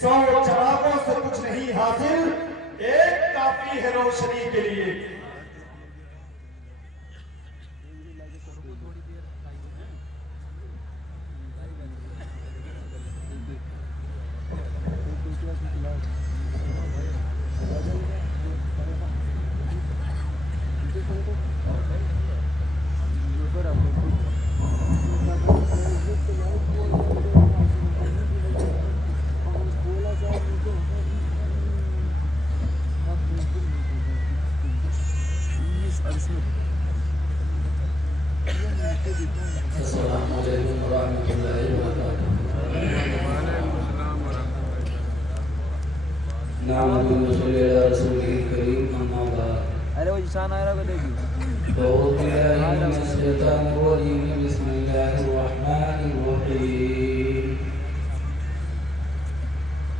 100 चरागों से कुछ नहीं हासिल, एक काफी है रोशनी के लिए। अरे वो निशान आ रहा है देखिए।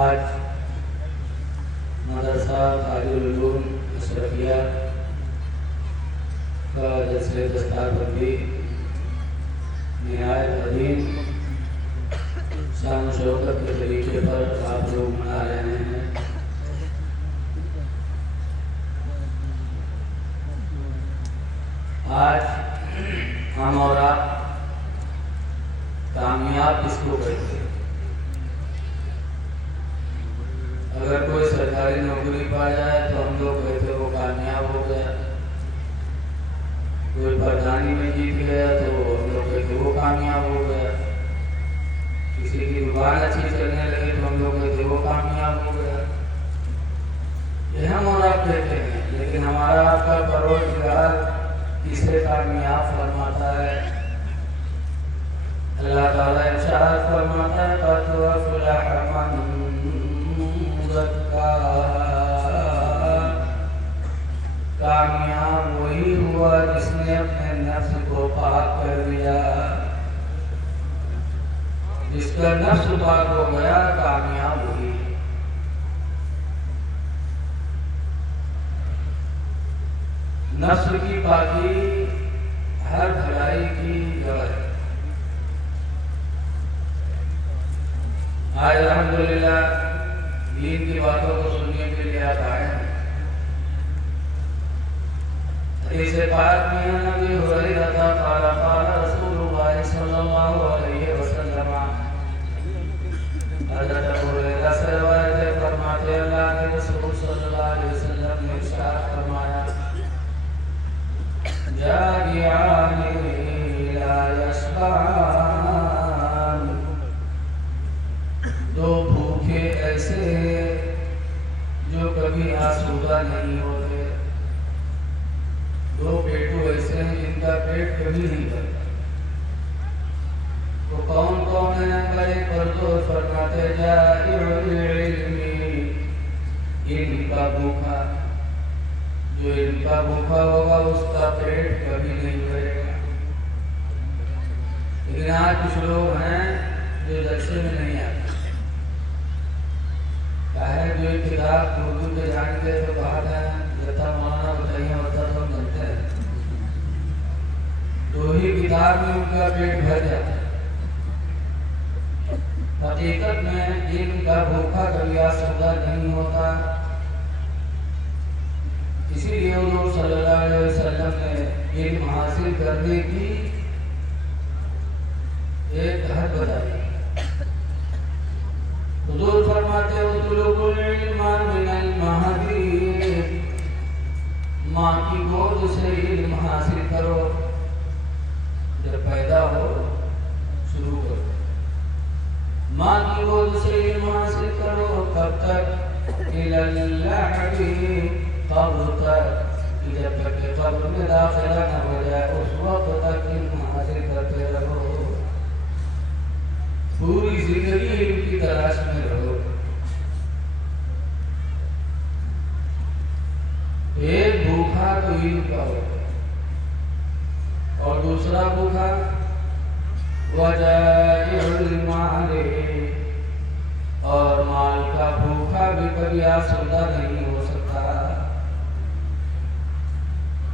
आज मदरसा ताजुल उलूम अशरफिया का जलसे दस्तारबंदी निहायत अजीम शान शौकत के तरीके पर आप लोग मना रहे हैं। आज हम और आप कामयाब किसको कहते हैं? अगर कोई सरकारी नौकरी पा जाए तो हम लोग कहते वो कामयाब हो गया, कोई प्रधानी में जीत गया तो हम लोग कहते वो कामयाब हो गया, किसी की दुकान अच्छी चलने लगी तो हम लोग कहते वो कामयाब हो गया। ये हम और आप कहते हैं, लेकिन हमारा आपका परवरदिगार किसे कामयाब फरमाता है? अल्लाह ताला इरशाद फरमाता है क़द अफ़लह मन ज़क्काहा, कामयाब वही हुआ जिसने अपने नफ्स को पाक कर दिया। जिसका नफ्स पाक हो गया कामयाब हुई। नफ्स की पाकी हर भलाई की जड़ है। आज अल्हम्दुलिल्लाह दीन की बातों को सुनने के लिए आप आए हैं। हदीस पाक में नबी हुरैरा क़ाल क़ाल रसूलुल्लाह सल्लल्लाहु अलैहि वसल्लम, हज़रत अबू हुरैरा से रिवायत है, फरमाते हैं अल्लाह के रसूल सल्लल्लाहु अलैहि वसल्लम ने इरशाद फरमाया, जारियानी ला यशबान, दो भूखे ऐसे जो कभी आसूदा नहीं होते, दो पेटू ऐसे हैं जिनका पेट कभी नहीं भरता। वो कौन कौन है? बड़े परदो फरमाते इनका भूखा, जो इनका भूखा होगा उसका पेट कभी नहीं भरेगा। लेकिन आज कुछ लोग हैं जो जलसे में नहीं आते। चाहे जो किताब उर्दू के जानते तो कहा था यथा मौलाना बताइए होता तो हम जानते हैं, दो ही किताब में उनका पेट भर जाता है। हकीकत में इनका भूखा कभी आसूदा नहीं होता। इसीलिए हुज़ूर सल्लल्लाहु अलैहि वसल्लम ने इल्म हासिल करने की एक हद बताई। हुज़ूर फरमाते हो तुलुबुल इल्मा मिनल महदी, माँ की गोद से इल्म हासिल करो। जब पैदा हो शुरू करो, माँ की गोद से इल्म हासिल करो। कब तक? इलल लहदी, कब्र तक, जब तक के कब्र में दाखिला न हो जाए उस वक्त तक इल्म हासिल करते रहो। पूरी जिंदगी इल्म की तलाश में रहो। एक भूखा तो इल्म का होता है और दूसरा भूखा वजाइल माले, और माल का भूखा भी कभी आसूदा नहीं हो सकता।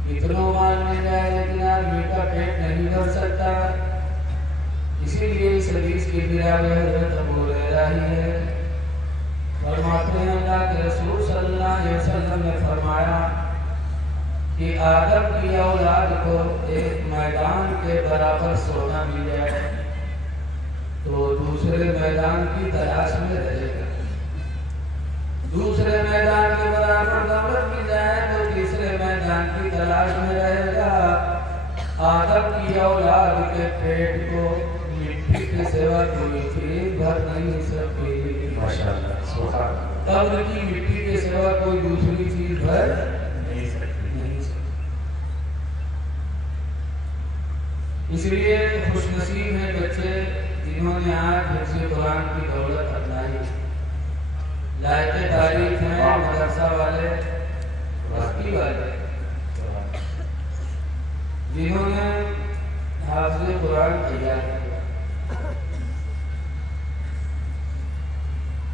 इतना माल मिल जाए लेकिन आदमी का पेट नहीं भर सकता। इसीलिए इस हदीस की बिरावी हजरत अबू हुरैरा ही है, फरमाते हैं अल्लाह के रसूल सल्लल्लाहु अलैहि वसल्लम ने फरमाया कि आदम की औलाद को एक मैदान के बराबर सोना मिल जाए तो दूसरे मैदान की तलाश में रहेगा, दूसरे मैदान के बराबर दौलत मिल जाए तो तीसरे मैदान की तलाश में रहेगा। आदम की औलाद के पेट को मिट्टी के सिवा कोई चीज भर नहीं सकती। माशाअल्लाह, सुभान अल्लाह। कब्र की मिट्टी के सिवा कोई दूसरी चीज भर नहीं सकती। नहीं सकती। इसलिए खुशनसीब हैं बच्चे जिन्होंने आज हिफ्ज़ कुरान की दौलत अपनाई। लायक तारीफ हैं मदरसा वाले, बस्ती वाले, जिन्होंने हाफ़िज़ कुरान तैयार किया।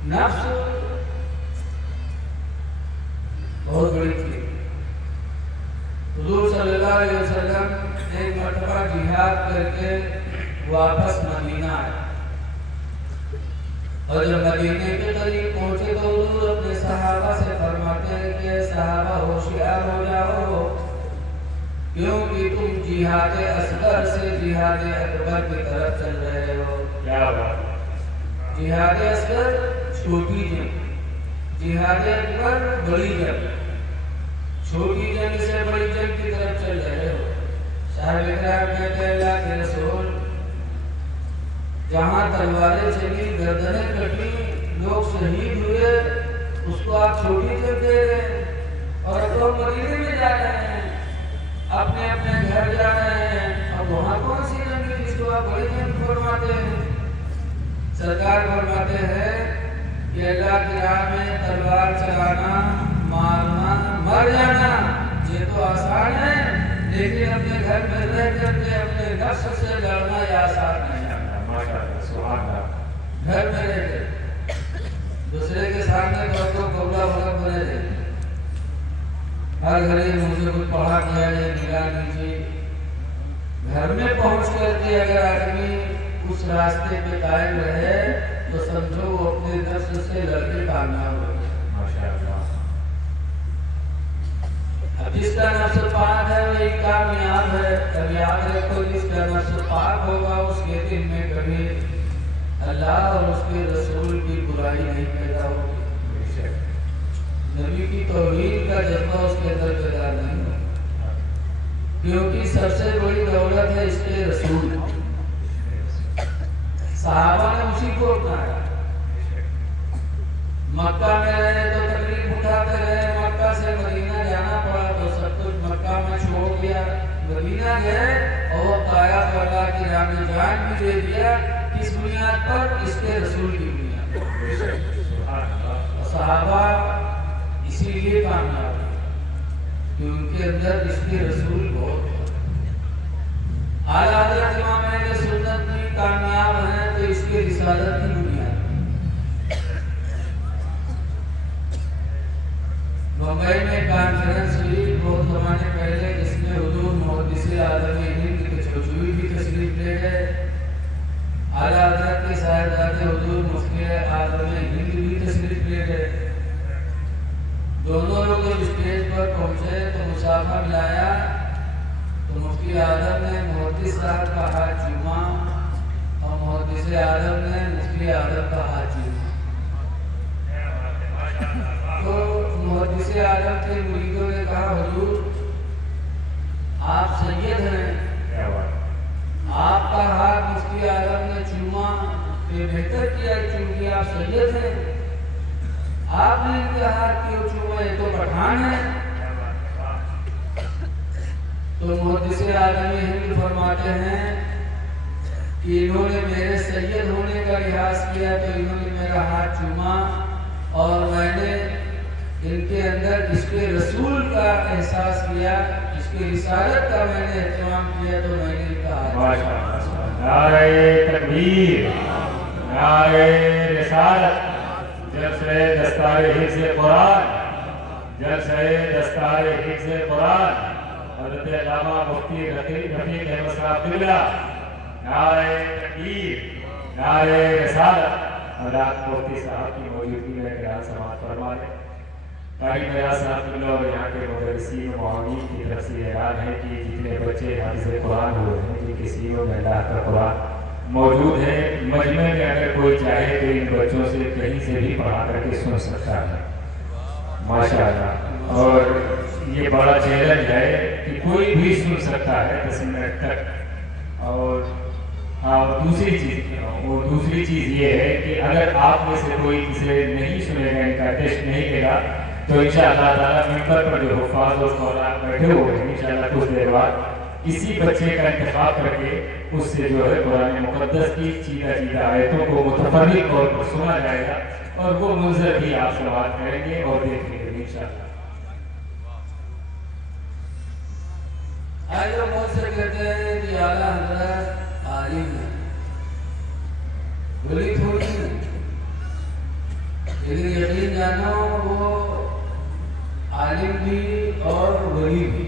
नफ्स बहुत बड़ी थी। हुज़ूर सल्लल्लाहु अलैहि वसल्लम एक मरतबा जिहाद करके वापस मदीना आए और जब मदीने के करीब पहुंचे तो हुज़ूर अपने सहाबा से फरमाते हैं कि सहाबा होशियार हो जाओ, क्योंकि तुम जिहाद असगर से जिहाद अकबर की तरफ चल रहे हो। क्या बात। जिहाद असगर छोटी जंग, जिहाद अकबर बड़ी जंग। छोटी जंग से बड़ी जंग की तरफ चल रहे हो। साहब इकराम कहते हैं अल्लाह के रसूल, जहाँ तलवारें चली, गर्दनें कटी, लोग शहीद हुए, उसको आप छोटी जंग दे रहे हैं और अब लोग मदीने में जा रहे हैं, अपने अपने घर जा रहे हैं। अब वहाँ कौन सी जंग है जिसको आप बड़ी जंग फरमाते हैं? सरकार फरमाते हैं कि अल्लाह की राह में तलवार चलाना, मारना, मर जाना ये तो आसान है, लेकिन अपने घर में रह करके अपने नफ्स से लड़ना ये आसान नहीं है। माशाअल्लाह, सुभान अल्लाह। घर में रह कर दूसरे के सामने तो कबला भगत बने रहे, हर घड़ी मुझे कुछ पढ़ा दिया जाए, मिला लीजिए। घर में पहुंच करके अगर आदमी उस रास्ते पे कायम रहे तो समझो वो अपने नफ्स से लड़के कामयाब हो गए। माशाअल्लाह। अब जिसका नफ्स पाक है वही कामयाब है। अब याद रखो, जिसका नफ्स पाक होगा उसके दिल में कभी अल्लाह और उसके रसूल की बुराई नहीं पैदा होगी, नबी की तौहीद का जज्बा उसके अंदर पैदा नहीं होगा, क्योंकि सबसे बड़ी दौलत है इसके रसूल। सहाबा ने उसी को अपनाया। मक्का में रहे तो तकलीफ उठाते रहे, मक्का से मदीना जाना पड़ा तो सब कुछ मक्का में छोड़ दिया, मदीना गए और वो काया अल्लाह की राह में जान भी दे दिया। किस बुनियाद पर? इसके रसूल की बुनियाद पर। सहाबा इसीलिए कामयाब है कि उनके अंदर इसके रसूल बहुत। आला हज़रत इमाम अहले सुन्नत भी कामयाब हैं तो इसके रिसालत की बुनियाद। मुंबई में कॉन्फ्रेंस हुई बहुत जमाने पहले, जिसमें हुजूर मुहद्दिस आलम हिंद के चौधरी भी तशरीफ ले गए। आला हज़रत के साहिबजादे हुजूर मुफ्ती आलम हिंद भी तशरीफ ले गए। दोनों लोग जब स्टेज पर पहुंचे तो मुसाफा मिलाया तो मुफ्ती आलम ने मुहद्दिस साहब का हाथ चूमा और मुहद्दिस आलम ने मुफ्ती आलम का हाथ चूमा। तो मुहद्दिस आलम के मुरीदों ने कहा, हुजूर आप सैयद हैं, आपका हाथ मुफ्ती आलम ने चूमा, ये बेहतर किया क्योंकि आप सैयद हैं, आपने इनके हाथ क्यों चूमा, ये तो पठान है। तो मुहद्दिस आलम हिंद फरमाते हैं कि इन्होंने मेरे सैयद होने का लिहाज किया, तो इन्होंने मेरा हाथ चूमा और मैंने इनके अंदर इसके रसूल का एहसास किया, इसकी रिसालत का मैंने एहतराम किया, तो मैंने इनका हाथ चूमा। नारे तकबीर, नारे रिसालत, जलसे दस्तारे हिफ्ज़ कुरान, जलसे दस्तारे हिफ्ज़ कुरान, हज़रत अल्लामा मुफ्ती रफ़ीक अहमद साहब क़िबला, नारे तकबीर, नारे रिसालत। हज़रत मुफ्ती साहब की मौजूदगी में क़िरात समाअत फरमा लें। कारी मेरा साहब और यहाँ के मुदर्रिसीन व मुअव्विनीन की तरफ से ऐलान है कि जितने बच्चे हाफ़िज़ कुरान हुए हैं, जिनके सीनों में अल्लाह का कुरान मौजूद है, मजमे में अगर कोई चाहे तो इन बच्चों से कहीं से भी पढ़ा करके सुन सकता है, माशाअल्लाह। और ये बड़ा चैलेंज है कि कोई भी सुन सकता है 10 मिनट तक। और हाँ, दूसरी चीज़ ये है कि अगर आप में से कोई इसे नहीं सुनेगा, इनका टेस्ट नहीं लेगा, तो इंशाअल्लाह ताला मिंबर पर जो हुफ़ाज़ और क़ौलान बैठे हुए हैं, इंशाअल्लाह कुछ देर बाद इसी बच्चे का इंतखाब करके उससे जो है कुरान मुक़द्दस की चीज़ा आयतों को मुतफ़र्रिक़ तौर पर सुना जाएगा और वो मुंज़र भी आप समाअत करेंगे और देखेंगे इंशाअल्लाह। आज लोग मुझसे कहते हैं कि आला हज़रत आलिम है, वली थोड़ी है, लेकिन यकीन जानो वो आलिम भी और वली भी।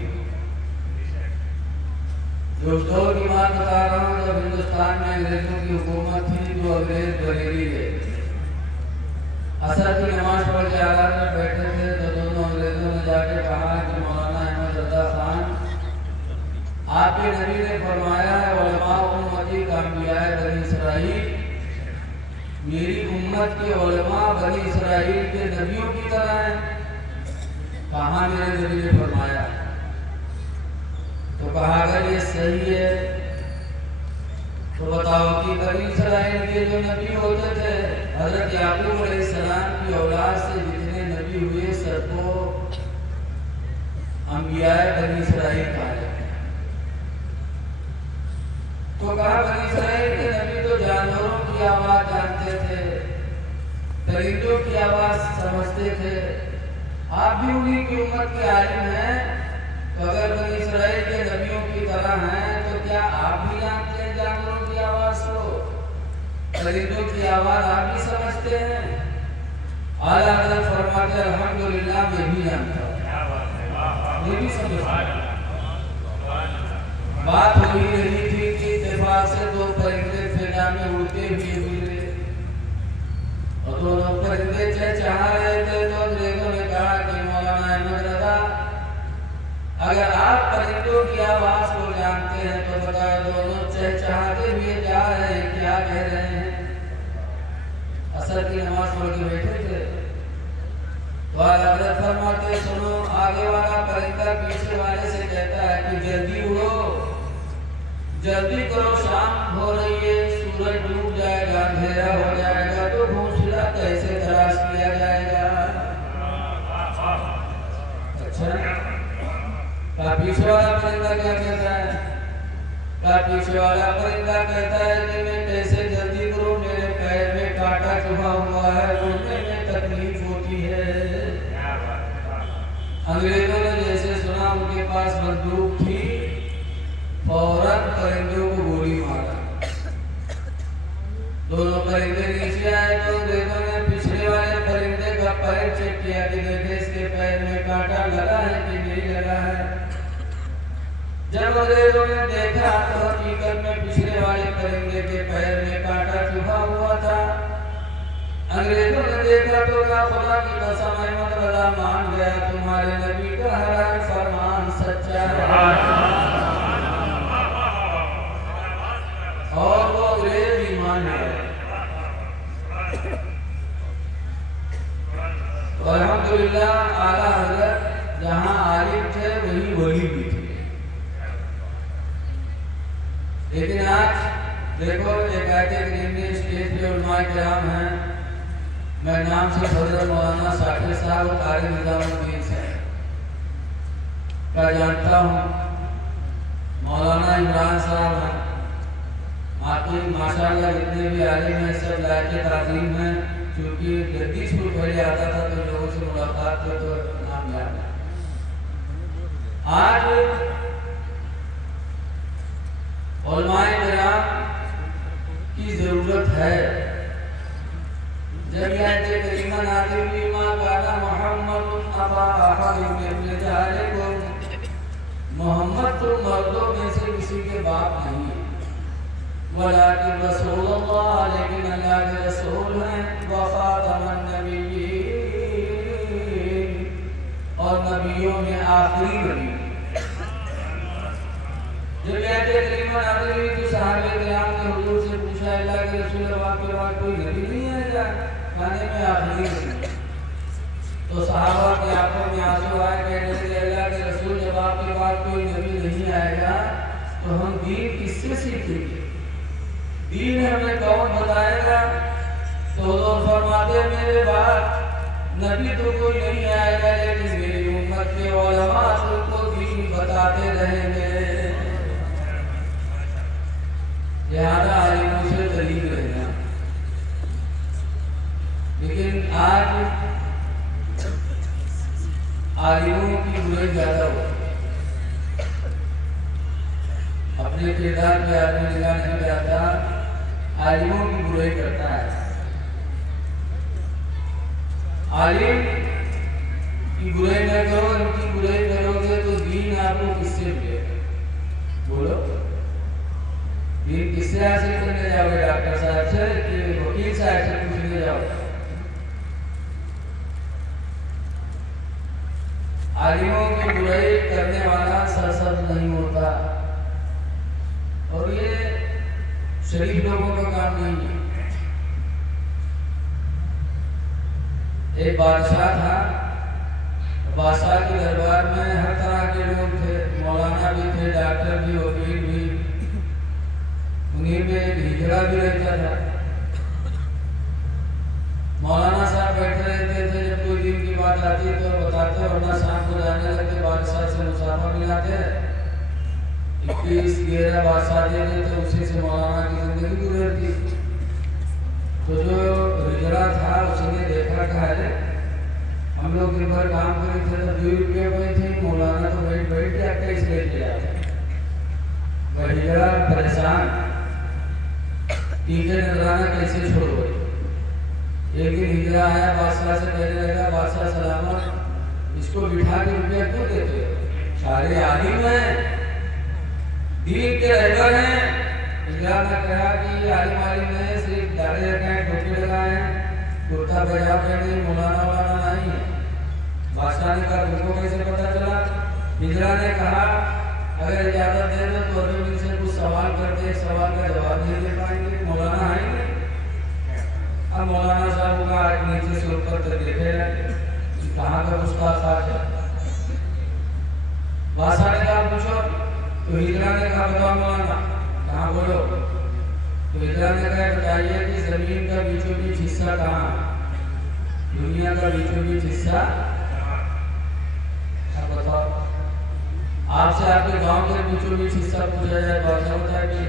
जो दौर की बात बता रहा हूँ, जब हिंदुस्तान में अंग्रेजों की हुकूमत थी, जो अंग्रेज बरेली है, असर की नमाज पढ़ के आला में बैठे थे, तो दोनों अंग्रेजों ने जाके कहा कि मौलाना अहमद रज़ा खान, आपके नबी ने फरमाया है उलमा उम्मती का अंबिया बनी इसराइल, मेरी उम्मत के उलमा बनी इसराइल के नबियों की तरह हैं। कहाँ मेरे नबी ने फरमाया? तो कहा अगर ये सही है तो बताओ कि बनी इसराइल के जो नबी होते थे, हजरत याकूब अलैहिस्सलाम की औलाद से जितने नबी हुए सबको अंबिया बनी इसराइल कहा जाता है। तो कहा बनी इसराइल के नबी तो जानवरों की आवाज जानते थे, परिंदों की आवाज समझते थे, आप भी उन्हीं की उम्मत के आलिम हैं, तो अगर बनी इसराइल के नबियों की तरह हैं, तो क्या आप भी जानते हैं जानवरों की आवाज को, परिंदों की आवाज आप भी समझते हैं? आला हज़रत फरमाते अल्हम्दुलिल्लाह, मैं भी जानता हूँ, मैं भी समझता हूँ। बात हो ही रही थी कि इत्तेफाक से दो परिंदे फिजा में उड़ते हुए गुजरे और दोनों परिंदे चहचहा रहे थे, तो अंग्रेजों ने कहा कि मौलाना अहमद रज़ा, अगर आप परिंदों की आवाज को जानते हैं तो बताओ दोनों चहचहाते हुए जा रहे हैं, क्या कह रहे हैं? असर की नमाज पढ़ के बैठे थे, तो हज़रत फरमाते सुनो, आगे वाला परिंदा पीछे वाले से कहता है कि जल्दी उड़ो, जल्दी करो, शाम हो रही है, सूरज डूब जाएगा, अंधेरा हो जाएगा, तो घोंसला कैसे तलाश किया जाएगा? अच्छा, का पीछे वाला परिंदा क्या कहता है? का पीछे वाला परिंदा कहता है कि मैं कैसे जल्दी करूं, मेरे पैर में कांटा चुभा हुआ है, उड़ने में तकलीफ होती है। अंग्रेजों ने जैसे सुना, उनके पास बंदूक थी, फौरन परिंदों को गोली मारा। दोनों परिंदे नीचे आए तो अंग्रेजों ने पिछले वाले परिंदे का पैर चेक किया कि देखे इसके पैर में कांटा लगा है कि नहीं लगा है। जब अंग्रेजों ने देखा तो हकीकत में पिछले वाले परिंदे के पैर में कांटा चुभा हुआ था। अंग्रेजों ने देखा तो क्या खुदा की कसम, अहमद रज़ा मान गया, तुम्हारे नबी का हर फरमान सच्चा है। और वो अंग्रेज ईमान है। तो अल्हम्दुलिल्लाह आला हज़रत जहाँ आलिम थे वही वली भी थे। लेकिन आज देखो एक आयत करीम स्टेज पे उलमा किराम हैं, मैं नाम से फजल मौलाना साकिर साहब और कारी निज़ामुद्दीन साहब का जानता हूँ, मौलाना इमरान साहब हैं, आपके माशाल्लाह जितने भी आलिम हैं सब लायक ताज़ीम हैं, क्योंकि जगदीशपुर पहले आता था तो लोगों से मुलाकात की तो नाम याद है। आज उलमाए किराम की जरूरत है। जब आयत करीमा नाज़िल हुई मा काना मुहम्मद अबा अहद मिन रिजालिकुम, मोहम्मद तो मर्दों में से किसी के बाप नहीं है, वलाकिन रसूलुल्लाह, लेकिन अल्लाह के रसूल हैं, व खातमुन नबिय्यीन, और नबियों में आखिरी नबी। जब आयत करीमा नाज़िल हुई तो सहाबे किराम ने हुजूर से पूछा, अल्लाह के रसूल आपके बाद कोई नबी नहीं है क्या? खाने में आखिरी नबी। तो सहाबा की आंखों में आंसू आए, कहने लगे अल्लाह के रसूल जब आपके बाद कोई नबी नहीं आएगा तो हम दीन किससे सीखेंगे? दीन हमें कौन बताएगा? तो लोग फरमाते मेरे बाद नबी तो कोई नहीं आएगा, लेकिन मेरी उम्मत के उलमा तुमको दीन बताते रहेंगे। लिहाजा आलिमों से करीब रहना। लेकिन आज आलिमों की बुराई ज्यादा हो, अपने किरदार पे आदमी निगाह नहीं डालता, आलिमों की बुराई करता है। आलिम की बुराई न करो, उनकी बुराई करोगे तो दीन आपको किससे मिलेगा? बोलो, दीन किससे हासिल करने जाओगे? डॉक्टर साहब से कि वकील साहब से पूछने जाओगे? आलिमों की बुराई करने वाला सरसब्ज नहीं होता, और ये शरीफ लोगों का काम नहीं है। एक बादशाह था, बादशाह के दरबार में हर तरह के लोग थे, मौलाना भी थे, डॉक्टर भी, वकील भी, उन्हीं में एक हिजड़ा भी रहता था। मौलाना साहब बैठे रहते थे, जब कोई दिन की बात आती तो बताते, वरना शाम को जाने लगते बादशाह से मुसाफा मिलाते, 21 बादशाह दे देते, उसी से मौलाना की जिंदगी गुजरती। तो जो हिजड़ा था उसने देखा, कहा हम लोग दिन भर काम करे थे तो 2 रुपये में थे, मौलाना तो बैठ बैठ के कैसे लेके जाते। वह हिजड़ा परेशान, टीके नजराना कैसे छोड़ो। एक दिन हिजड़ा आया, बादशाह से कहने लगा, बादशाह सलामत, इसको बिठा के रुपया क्यों देते हो? सारे आलिम हैं, दीन के रहबर हैं। हिजड़ा ने कहा कि आलिम आलिम नहीं, सिर्फ दाढ़ी लगाए, टोपी लगाए हैं, कुर्ता पैजामा पहने, मौलाना वाला नहीं है। बादशाह ने कहा तुमको कैसे पता चला? हिजड़ा ने कहा अगर इजाजत दे दो तो अभी उनसे कुछ सवाल करते, एक सवाल का जवाब नहीं दे पाएंगे, मौलाना आएंगे। अब मौलाना साहब का आज नीचे से ऊपर तक देखे कि कहाँ का गुस्ताख है। बादशाह ने कहा पूछो, तो हिजड़ा ने कहा बताओ मौलाना, कहाँ बोलो। तो हिजड़ा ने कहा बताइए कि जमीन का बीचों बीच हिस्सा कहाँ, दुनिया का बीचों बीच हिस्सा। अब बताओ, आपसे आपके गांव के बीचों बीच हिस्सा पूछा जाए, बादशाह बताएगी।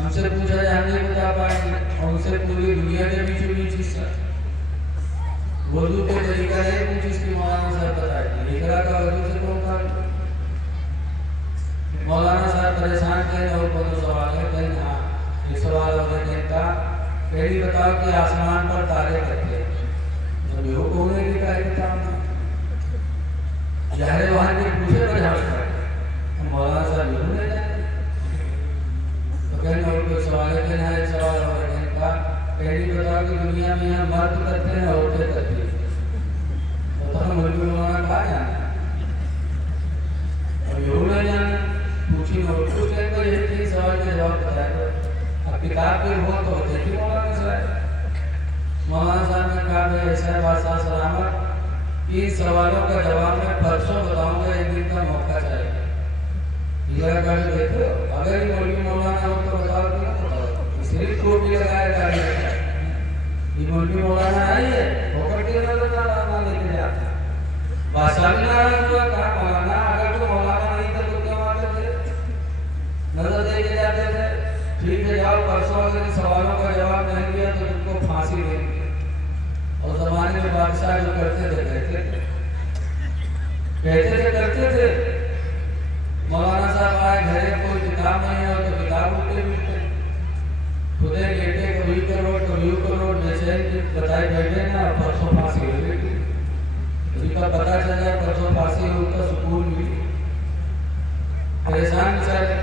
हमसे पूछा जाए हम नहीं बता पाएंगे, और उनसे पूरी दुनिया के बीचों बीच हिस्सा। वजू के तरीका नहीं पूछ, इसकी मौलाना साहब बताएगी, हिजड़ा का वजू से कौन था? मौलाना साहब परेशान थे, और कोनो सवाल है कहीं? हाँ, एक सवाल और कहता, पहली बताओ कि आसमान पर तारे करते जब यो होने की कार्य था जाहिर वहां के पूछे पर हम मौलाना साहब यूं ले जाए। तो कहने और कोई सवाल है? कहना एक सवाल और कहता, पहली बताओ कि दुनिया में यहाँ मर्द करते हैं औरतें करती हैं? तो हम मुल्क मौलाना कहा जाना, अब यूं ले जाना, पूछी और पूछ लेंगे तो यही 3 सवाल के जवाब बताए। अब किताब के हो तो देखिए मौलाना साहब। मौलाना साहब ने कहा भाई ऐसा बादशाह सलामत, 3 सवालों का जवाब मैं परसों बताऊंगा, 1 दिन का मौका चाहिए। हिजड़ा का भी देखो, अगर ये मौलवी मौलाना हो तो बताओ कि ना बताओ, सिर्फ टोपी लगाया गाड़ी रखा, ये मौलवी मौलाना आई है होकर के ना लेके जाते। बादशाह भी नाराज हुआ, कहा मौलाना अगर तो मौलाना नहीं था तो क्या आते थे, नजर दे के जाते थे। बादशाह जो करते थे करते थे। मौलाना साहब आए घरे, कोई किताब नहीं हो तो किताब उठे मिलते, खुदे लेटे कभी करोड़ बेचैन की बताए बैठे ना, परसों फांसी हो गई। उनका पता चल जाए परसों फांसी हुई, उनका सुकून मिली। परेशान बेचारे।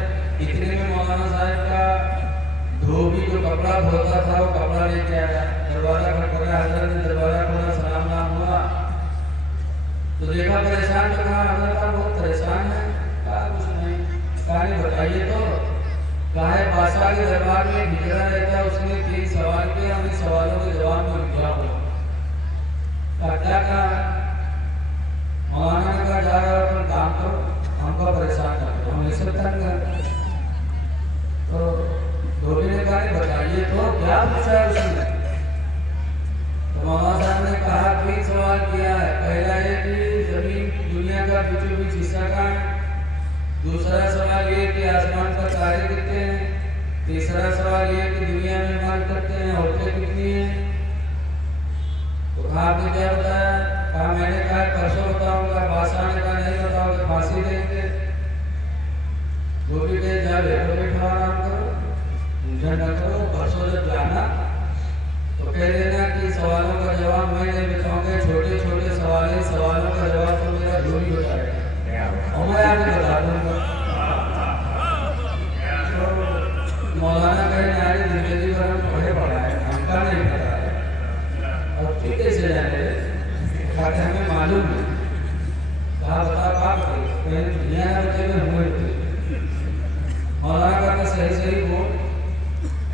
इतने में मौलाना साहब का धोबी जो कपड़ा धोता था वो कपड़ा लेके आया, दरवाजा खटखटाया, हजरत ने दरवाजा खोला, सलाम नाम हुआ तो देखा परेशान, तो कहा हजरत आप बहुत परेशान है। कहा कुछ नहीं। कहा नहीं बताइए तो। कहा है बादशाह के दरबार में भिजरा रहता है, उसने 3 सवाल किए, हमने सवालों के जवाब में क्या हुआ। क्या कहा? मौलाना ने कहा जा रहा तुम काम करो, हमको परेशान कर दो, हम ऐसे तंग हैं। तो धोबी ने कहा बताइए तो क्या पूछा है उसने। तो मौलाना साहब ने कहा 3 सवाल किया है। पहला है कि जमीन दुनिया का बीचों बीच हिस्सा कहाँ है। दूसरा सवाल ये कि आसमान पर तारे कितने हैं। तीसरा सवाल ये कि दुनिया में मर्द कितने हैं, औरतें कितनी हैं। तो आपने क्या बताया? कहा मैंने कहा परसों बताऊंगा। बादशाह ने कहा नहीं बताओगे फांसी देंगे। वो भी कहे जा बैठो आराम करो, टेंशन न करो, परसों जब जाना तो कह देना कि सवालों का जवाब मैं नहीं बताऊंगा, छोटे छोटे सवालों का जवाब तो मेरा धोबी बताएगा और मैं आपको बता दूंगा। तो मौलाना कहे नारी जिंदगी भर हम पढ़ा है, हमका नहीं पता है और ठीक कैसे जाने खाते हमें मालूम है। कहा बता बाप दुनिया बच्चे में हुए मौलाना का सही बोल।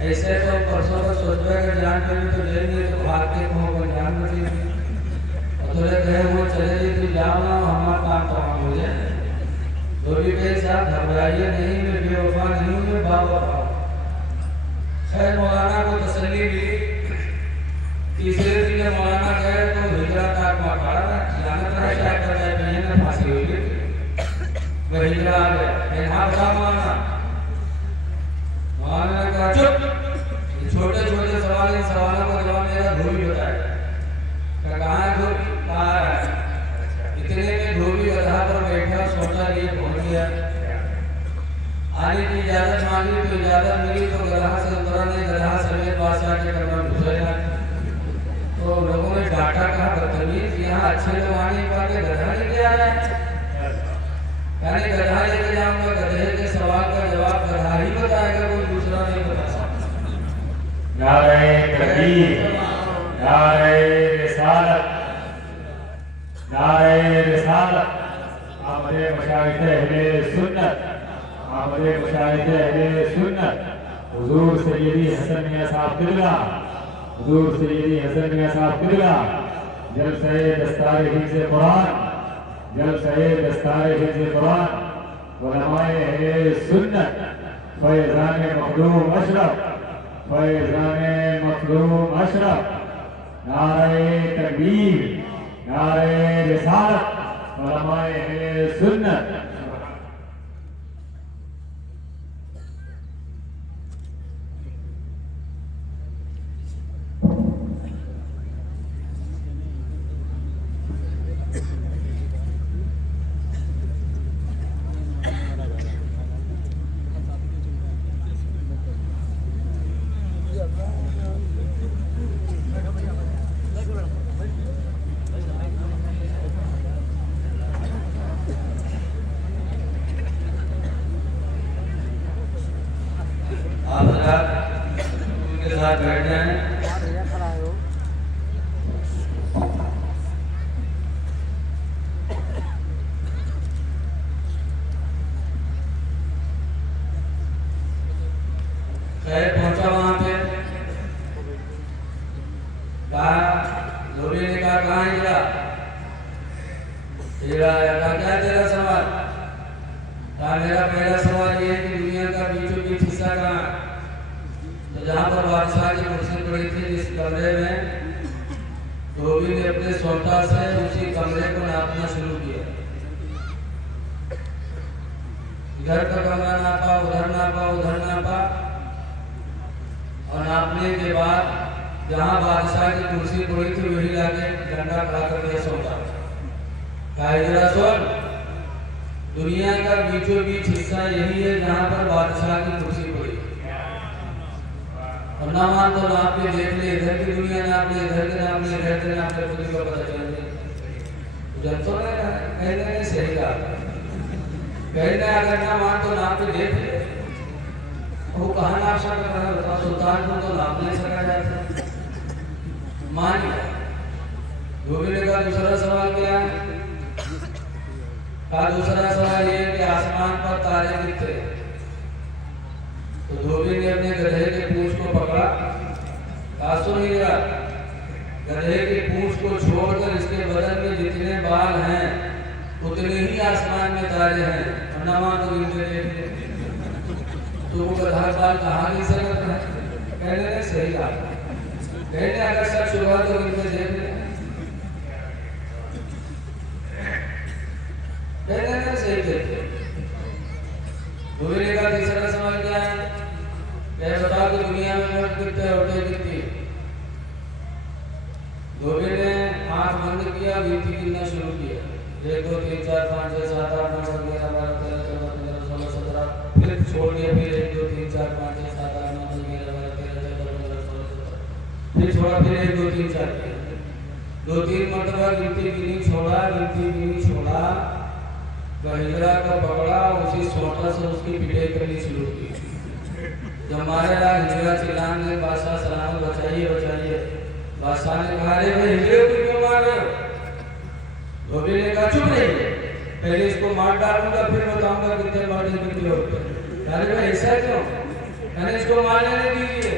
ऐसे तो परसों का सोच रहा है जान पे भी तो लेंगे तो भाग के को जान बचेगी और थोड़े कहे वो चले गए तो जाओ ना, हमारा काम तमाम हो जाए। तो भी कहे साहब घबराइए नहीं, मैं बेवफा नहीं हूँ, मैं बाबा। खैर मौलाना को तसल्ली मिली। तीसरे दिन मौलाना गए तो हिजरा ताक में खड़ा जानत रहा क्या कर जाए बहन में फांसी हुई थी। वह हिजरा आ गया, हाँ बता मौलाना। मौलाना ने कहा चुप, छोटे छोटे सवाल, इन सवालों का जवाब मेरा धोबी बताएगा। कहा है धोबी? कहा है। इतने में धोबी गधा पर बैठा सोचा लिए पहुंच गया। आने की इजाजत मांगी तो इजाजत मिली तो गधा से उतरा नहीं, गधा समेत बादशाह के कमरे में घुसेगा। तो लोगों ने डांटा, कहा बदतमीज, यहाँ अच्छे लोग आने पाते गधा लेके आ रहा है। यानी गधा लेके जाऊंगा, गधे के सवाल का जवाब गधा ही बताएगा, कोई दूसरा नहीं बता सकता। नारे तकबीर, नारे रिसालत, नारे रिसालत। आमदे मशाइख अहले सुन्नत, आमदे मशाइख अहले सुन्नत हुजूर सैयदी हसन मियां साहब किबला, हुजूर सैयदी हसन मियां साहब किबला, जलसे दस्तार हिफ्ज़ कुरान, जलसे दस्तार हिफ्ज़ कुरान, उलमाए अहले सुन्नत, फैज़ान मखदूम अशरफ, फैज़ान मखदूम अशरफ। नारे तकबीर, नारे रिसालत, उलमाए अहले सुन्नत। उनके साथ बैठ जाएं। खैर पहुंचा वहां पे, कहा धोबी ने कहा कहाँ हिजरा? हिजरा आया। कहा क्या तेरा सवाल? कहा मेरा पहला सवाल ये है कि दुनिया का बीचों बीच हिस्सा कहाँ? तो जहाँ पर बादशाह की कुर्सी पड़ी थी जिस कमरे में, धोबी ने अपने सोटा से उसी कमरे को नापना शुरू किया। इधर का कमरा नापा, उधर नापा, उधर नापा और नापने के बाद जहाँ बादशाह की कुर्सी पड़ी थी वही लाके डंडा खड़ा कर दिया सोचा। जरा सुन, दुनिया का बीचों बीच हिस्सा यही है जहाँ पर बादशाह की कुर्सी पड़ी। और ना मान तो नाप के देख ले, इधर की दुनिया नाप ले, इधर के नाप ले, इधर के नाप ले, खुद को पता चल जाए। जब तो कहने नहीं सही कहा, कहने अगर ना मान तो नाप के देख ले। वो कहाँ नाप सकता है बता, सुल्तान को तो नाप नहीं सका जाता। मान गया। धोबी ने कहा दूसरा सवाल क्या है? कहा दूसरा सवाल ये कि आसमान पर तारे दिखते। तो धोबी ने अपने गधे के पूंछ को पकड़ा, कहा सुनिएगा, गधे की पूंछ को छोड़कर इसके बदन में जितने बाल हैं उतने ही आसमान में तारे हैं। और ना मान तो गिनते देखे तो वो गधा बाल कहाँ नहीं सकता है? कहने ने सही कहा, कहने अगर सच हुआ तो गिनते देख ले। कहने ने सही देखे। धोबी ने कहा तीसरा सवाल क्या है? कह बताओ कि दुनिया में मर्द कितने औरतें कितनी? धोबी ने आंख बंद किया, गिनती गिनना शुरू किया। 1 2 3 4 5 6 7 8 9 10 11 12 13 14 15 16 17। फिर छोड़ दिया, फिर 1 2 3 4 5 6 7 8 9 10 11 12 13 14 15 16 17। फिर छोड़ा, फिर 1 2 3 4 किया। 2-3 मरतबा गिनती गिनी छोड़ा, गिनती गिनी छोड़ा। हिजड़ा को पकड़ा, उसी सोटा से उसकी पिटाई करनी शुरू की। जब हमारे राज हिजड़ा चिल्लाने बादशाह सलाम बचाइए बचाइए। बादशाह ने कहा रे भाई हिजड़े को क्यों मार रहे हो? धोबी ने कहा चुप रहिए, पहले इसको मार डालूंगा फिर बताऊंगा कितने मर्द कितने औरतें। अरे भाई ऐसा क्यों? मैंने इसको मारने नहीं दीजिए।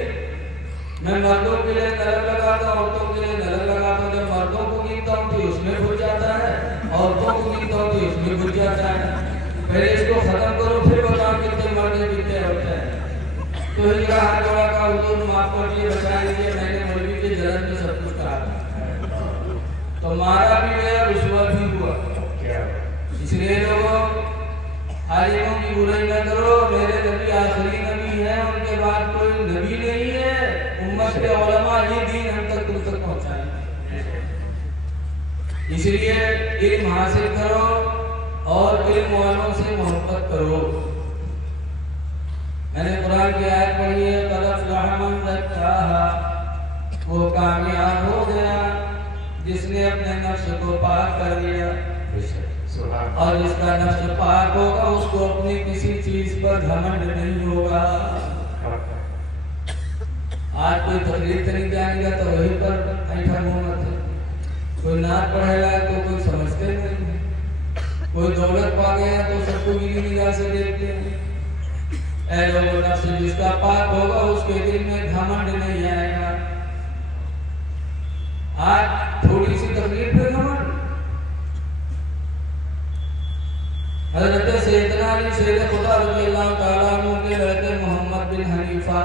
मैं मर्दों के लिए नलक लगाता हूँ, औरतों के लिए नलक लगाता हूँ। जब मर्दों को गिनता हूँ तो उसमें घुस जाता है, औरतों को गिनता हूँ तो उसमें घुस जाता है। पहले इसको खत्म करो फिर बताओ कितने मर्द कितने औरतें हैं। तो हिजड़ा हाथ जोड़ा का हुजूर माफ कर दिए, बचा लीजिए, मैंने मौलवी के जलन में सब कुछ कहा। तो मारा भी गया, रुसवा भी हुआ। इसलिए लोगों आलिमों की बुराई न करो। मेरे नबी आखिरी नबी है, उनके बाद कोई नबी नहीं है। उम्मत के उलमा ही दीन हम तक तुम तक पहुंचाएंगे। इसलिए इल्म हासिल करो और इल्म वालों से मोहब्बत करो। मैंने कुरान की आयत पढ़ी है, क़द अफ़लह मन ज़क्काहा, वो कामयाब हो गया जिसने अपने नफ्स को पाक कर लिया। और जिसका नफ्स पाक होगा उसको अपनी किसी चीज पर घमंड नहीं होगा। आज कोई तकलीफ नहीं जाएगा तो वही पर ऐठा मुंह मत है। कोई नाक पढ़ेगा तो कोई समझते नहीं, कोई दौलत पा गया तो सबको गिरी निगाह से देखते हैं। ऐ लोगों, नफ्स जिसका पाक होगा उसके दिल में घमंड नहीं आएगा। आज थोड़ी सी तकलीफ है घमंड। हज़रत सैयदना अली शेर खुदा रज़ियल्लाहु ताला अन्हु के लड़के मोहम्मद बिन हनीफा,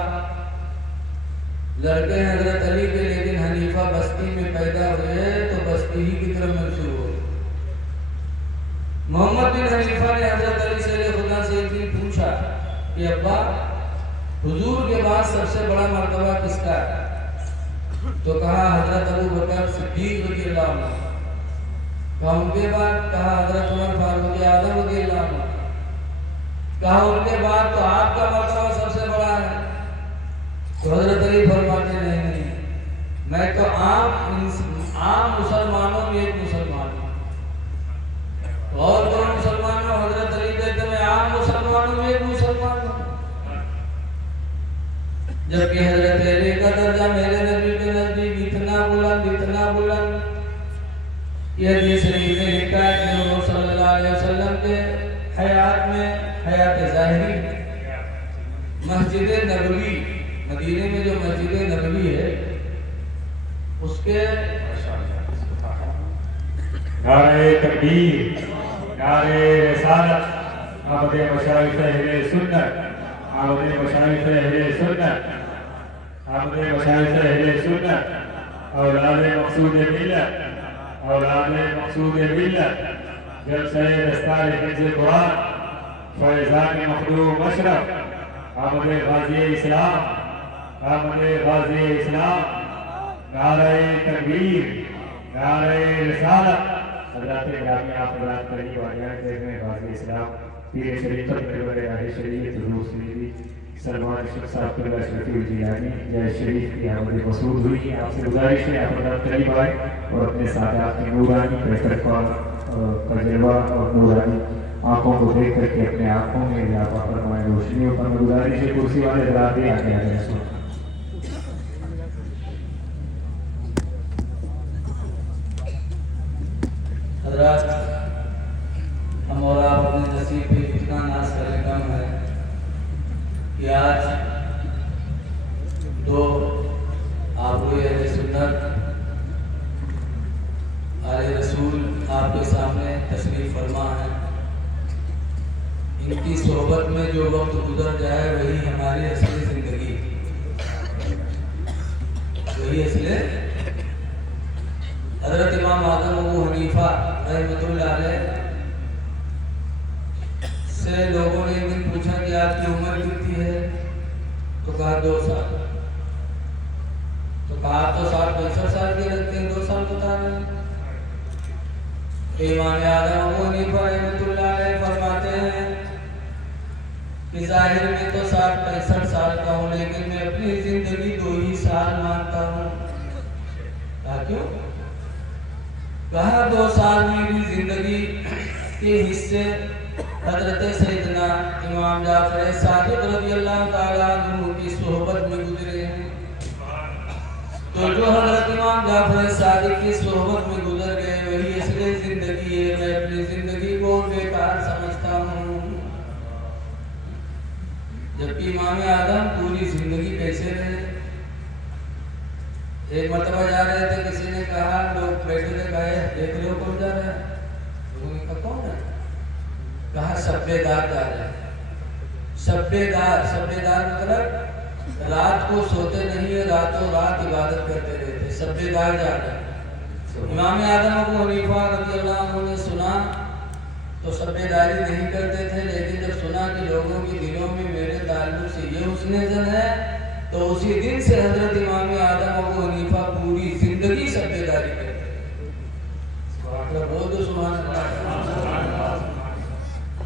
लड़के हज़रत अली के, लेकिन हनीफा बस्ती में पैदा हुए तो बस्ती ही की तरफ मंसूब हो। मोहम्मद बिन हनीफा ने हज़रत अली शेर खुदा से एक दिन पूछा कि अब्बा, हुजूर के बाद सबसे बड़ा मर्तबा किसका है? तो कहा हज़रत अबू बकर सिद्दीक़ रज़ियल्लाहु अन्हु। कहा उनके बाद? कहा हज़रत उमर फारूक आज़म रज़ियल्लाहु अन्हु। कहा उनके बाद तो आपका मर्तबा सबसे बड़ा है। तो हज़रत अली फरमाते नहीं, मैं तो आम मुसलमानों में एक मुसलमान हूँ। और कौन मुसलमान हो? हज़रत अली कहते मैं आम मुसलमानों में एक मुसलमान हूँ। जबकि हज़रत अली का दर्जा मेरे नबी के नजदीक इतना बुलंद यह हदीस शरीफ में लिखा है कि नबी सल्लल्लाहु अलैहि वसल्लम के हयात में, हयात ज़ाहिरी, मस्जिद नबवी, मदीने में जो मस्जिद नबवी है उसके नारे तकबीर, नारे रिसालत, आमदे मशाइख अहले सुन्नत, आमदे मशाइख अहले सुन्नत, आमदे मशाइख अहले सुन्नत, औलाद मक़सूद मिल्लत, औलाद मक़सूद मिल्लत, जलसे दस्तार हिफ्ज़ कुरान, फैज़ान मखदूम अशरफ, आमदे गाज़ी इस्लाम, आमदे गाज़ी इस्लाम, नारे तकबीर, नारे रिसालत। हज़रात ग्रामी आप हज़रात करीब वालियां देखने वाले इस्लाम पीर शरीयत मेरे आले शरीयत हुजूर सैयदी सलमान साहब के शरीफ जिलानी जय शरीफ की आमद मसूद हुई। आपसे गुजारिश है आप हज़रात करीब आए और अपने सादात की नूरानी बेहतर तजर्बा और नूरानी आंखों को देख करके अपने आंखों में इजाफा फरमाए, रोशनियों पर गुजारिश है कुर्सी वाले हज़रात भी आगे आ जाए। हज़रात हम और आप अपने नसीब पे इतना नाज करें कम है कि आज दो आबरूए अहले सुन्नत आले रसूल आपके सामने तशरीफ फरमा है। इनकी सोहबत में जो वक्त गुजर जाए वही हमारी असली जिंदगी, वही असली। हज़रत इमाम आज़म अबू हनीफा रहमतुल्लाह अलैह से लोगों ने एक दिन पूछा कि आपकी उम्र कितनी है, तो कहा 2 साल। तो कहा तो 60-65 साल के लगते हैं, 2 साल बता रहे हैं। इमाम आज़म अबू हनीफा रहमतुल्लाह अलैह फरमाते हैं कि जाहिर में तो 60-65 साल का हूँ, लेकिन मैं अपनी जिंदगी 2 ही साल मानता हूँ। कहा क्यों? कहा 2 साल मेरी जिंदगी के हिस्से हजरत सैयदना इमाम जाफर सादिक रज़ियल्लाहु ताला अन्हु की सोहबत में गुजरे हैं। तो जो हजरत इमाम जाफर सादिक की सोहबत में गुजर गए वही असली जिंदगी है। मैं अपनी जिंदगी को बेकार समझता हूँ, जबकि इमाम आज़म पूरी जिंदगी कैसे रहे। एक मरतबा जा रहे थे, किसी ने कहा, लोग बैठे थे, कहे देख लो कौन जा रहा है। लोगों ने कहा कौन है? कहा सब्बेदार जा रहे हैं। सब्बेदार मतलब रात को सोते नहीं है, रातों रात इबादत करते रहते, सब्बेदार जा रहे हैं। इमाम आज़म अबू हनीफा रज़ियल्लाहु अन्हु ने सुना तो सब्बेदारी नहीं करते थे, लेकिन जब सुना कि लोगों के दिलों में मेरे ताल्लुक से ये हुस्न ज़न है, तो उसी दिन से हजरत इमाम आज़म अबू हनीफा पूरी जिंदगी सब्बेदारी करते। बोल दो सुभान अल्लाह।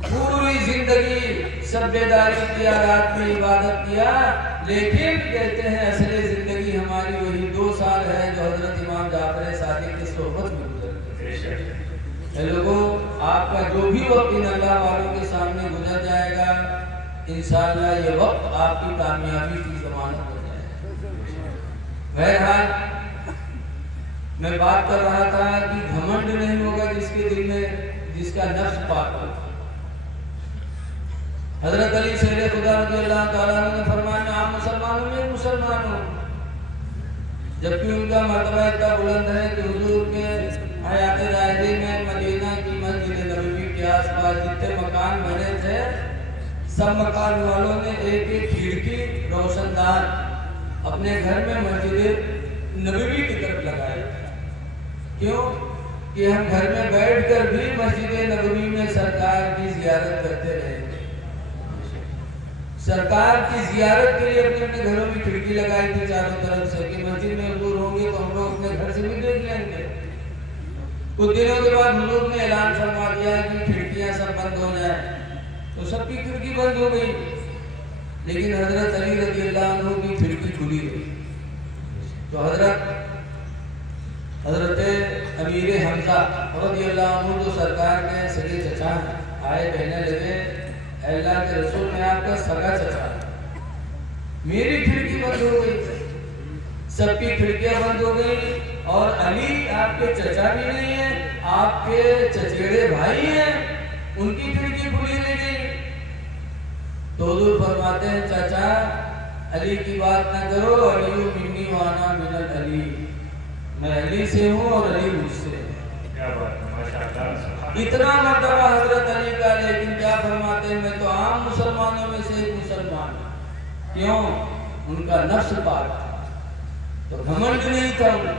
पूरी जिंदगी सब्बेदारी किया, रात में इबादत किया, लेकिन कहते हैं असली जिंदगी हमारी वही 2 साल है जो हजरत इमाम जाफर सादिक की सोहबत में गुजर गई। लोगों, आपका जो भी वक्त इन अल्लाह वालों के सामने गुजर जाएगा, इंशाअल्लाह ये वक्त आपकी कामयाबी की जमानत हो जाएगा। बहरहाल मैं बात कर रहा था कि घमंड नहीं होगा जिसके दिल में, जिसका नफ्स पाक हो। हजरत अली शेर खुदा रज़ियल्लाहु ताला अन्हु ने फरमाया आप मुसलमानों में मुसलमान हो, जबकि उनका मर्तबा इतना बुलंद है कि हुजूर के हयात ज़ाहिरी में मदीना की मस्जिद नबवी के आसपास जितने मकान बने थे, सब मकान वालों ने एक एक खिड़की रोशनदार अपने घर में मस्जिद नबवी की तरफ लगाई। क्यों? कि हम घर में बैठकर भी मस्जिद नबवी में सरकार की जियारत करते रहेंगे। सरकार की जियारत के लिए अपने अपने घरों में खिड़की लगाई थी चारों तरफ से कि मस्जिद में हुजूर होंगे तो हम लोग अपने घर से भी देख लेंगे। कुछ दिनों के बाद हुजूर ने ऐलान फरमा दिया कि खिड़कियां सब बंद हो जाए, तो सबकी खिड़की बंद हो गई, लेकिन हजरत अली रज़ियल्लाहु अन्हु की खिड़की खुली रही। तो हजरत अमीर हमजा रज़ियल्लाहु अन्हु जो सरकार के सगे चचा आए, कहने लगे अल्लाह के रसूल में आपका सगा चचा, मेरी खिड़की बंद हो गई, सबकी खिड़कियां बंद हो गई, और अली आपके चचा भी नहीं है, आपके चचेरे भाई हैं, उनकी खिड़की खुली रह गई। तो हुजूर फरमाते हैं चाचा अली की बात ना करो, अली मिन्नी वाना मिनल अली, मैं अली से हूँ और अली मुझसे। क्या बात है, माशाअल्लाह। इतना मर्तबा हजरत अली का, लेकिन क्या फरमाते हैं मैं तो आम मुसलमानों में से एक मुसलमान। क्यों? उनका नफ्स पाक था, तो घमंड नहीं था उनका।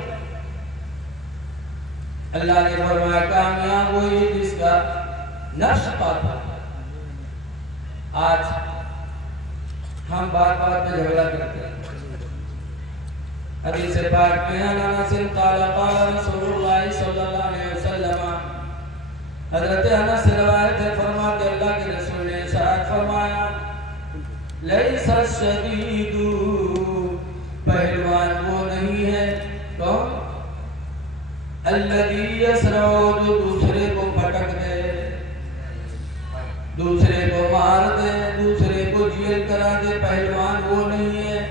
अल्लाह ने फरमाया कामयाब वही जिसका नफ्स पाक था। आज हम बात बात में झगड़ा करते हैं, हदीस पाक में अनस क़ाल क़ाल रसूलुल्लाह सल्लल्लाहु अलैहि वसल्लम, हजरत अनस से रवायत है, फरमाते अल्लाह के रसूल ने इरशाद फरमाया, लैसा शदीदु, पहलवान वो नहीं है, कौन? अल्लज़ी यसरउ, जो दूसरे को पटक दे, दूसरे को मार दे, दूसरे को जेल करा दे, पहलवान वो नहीं है।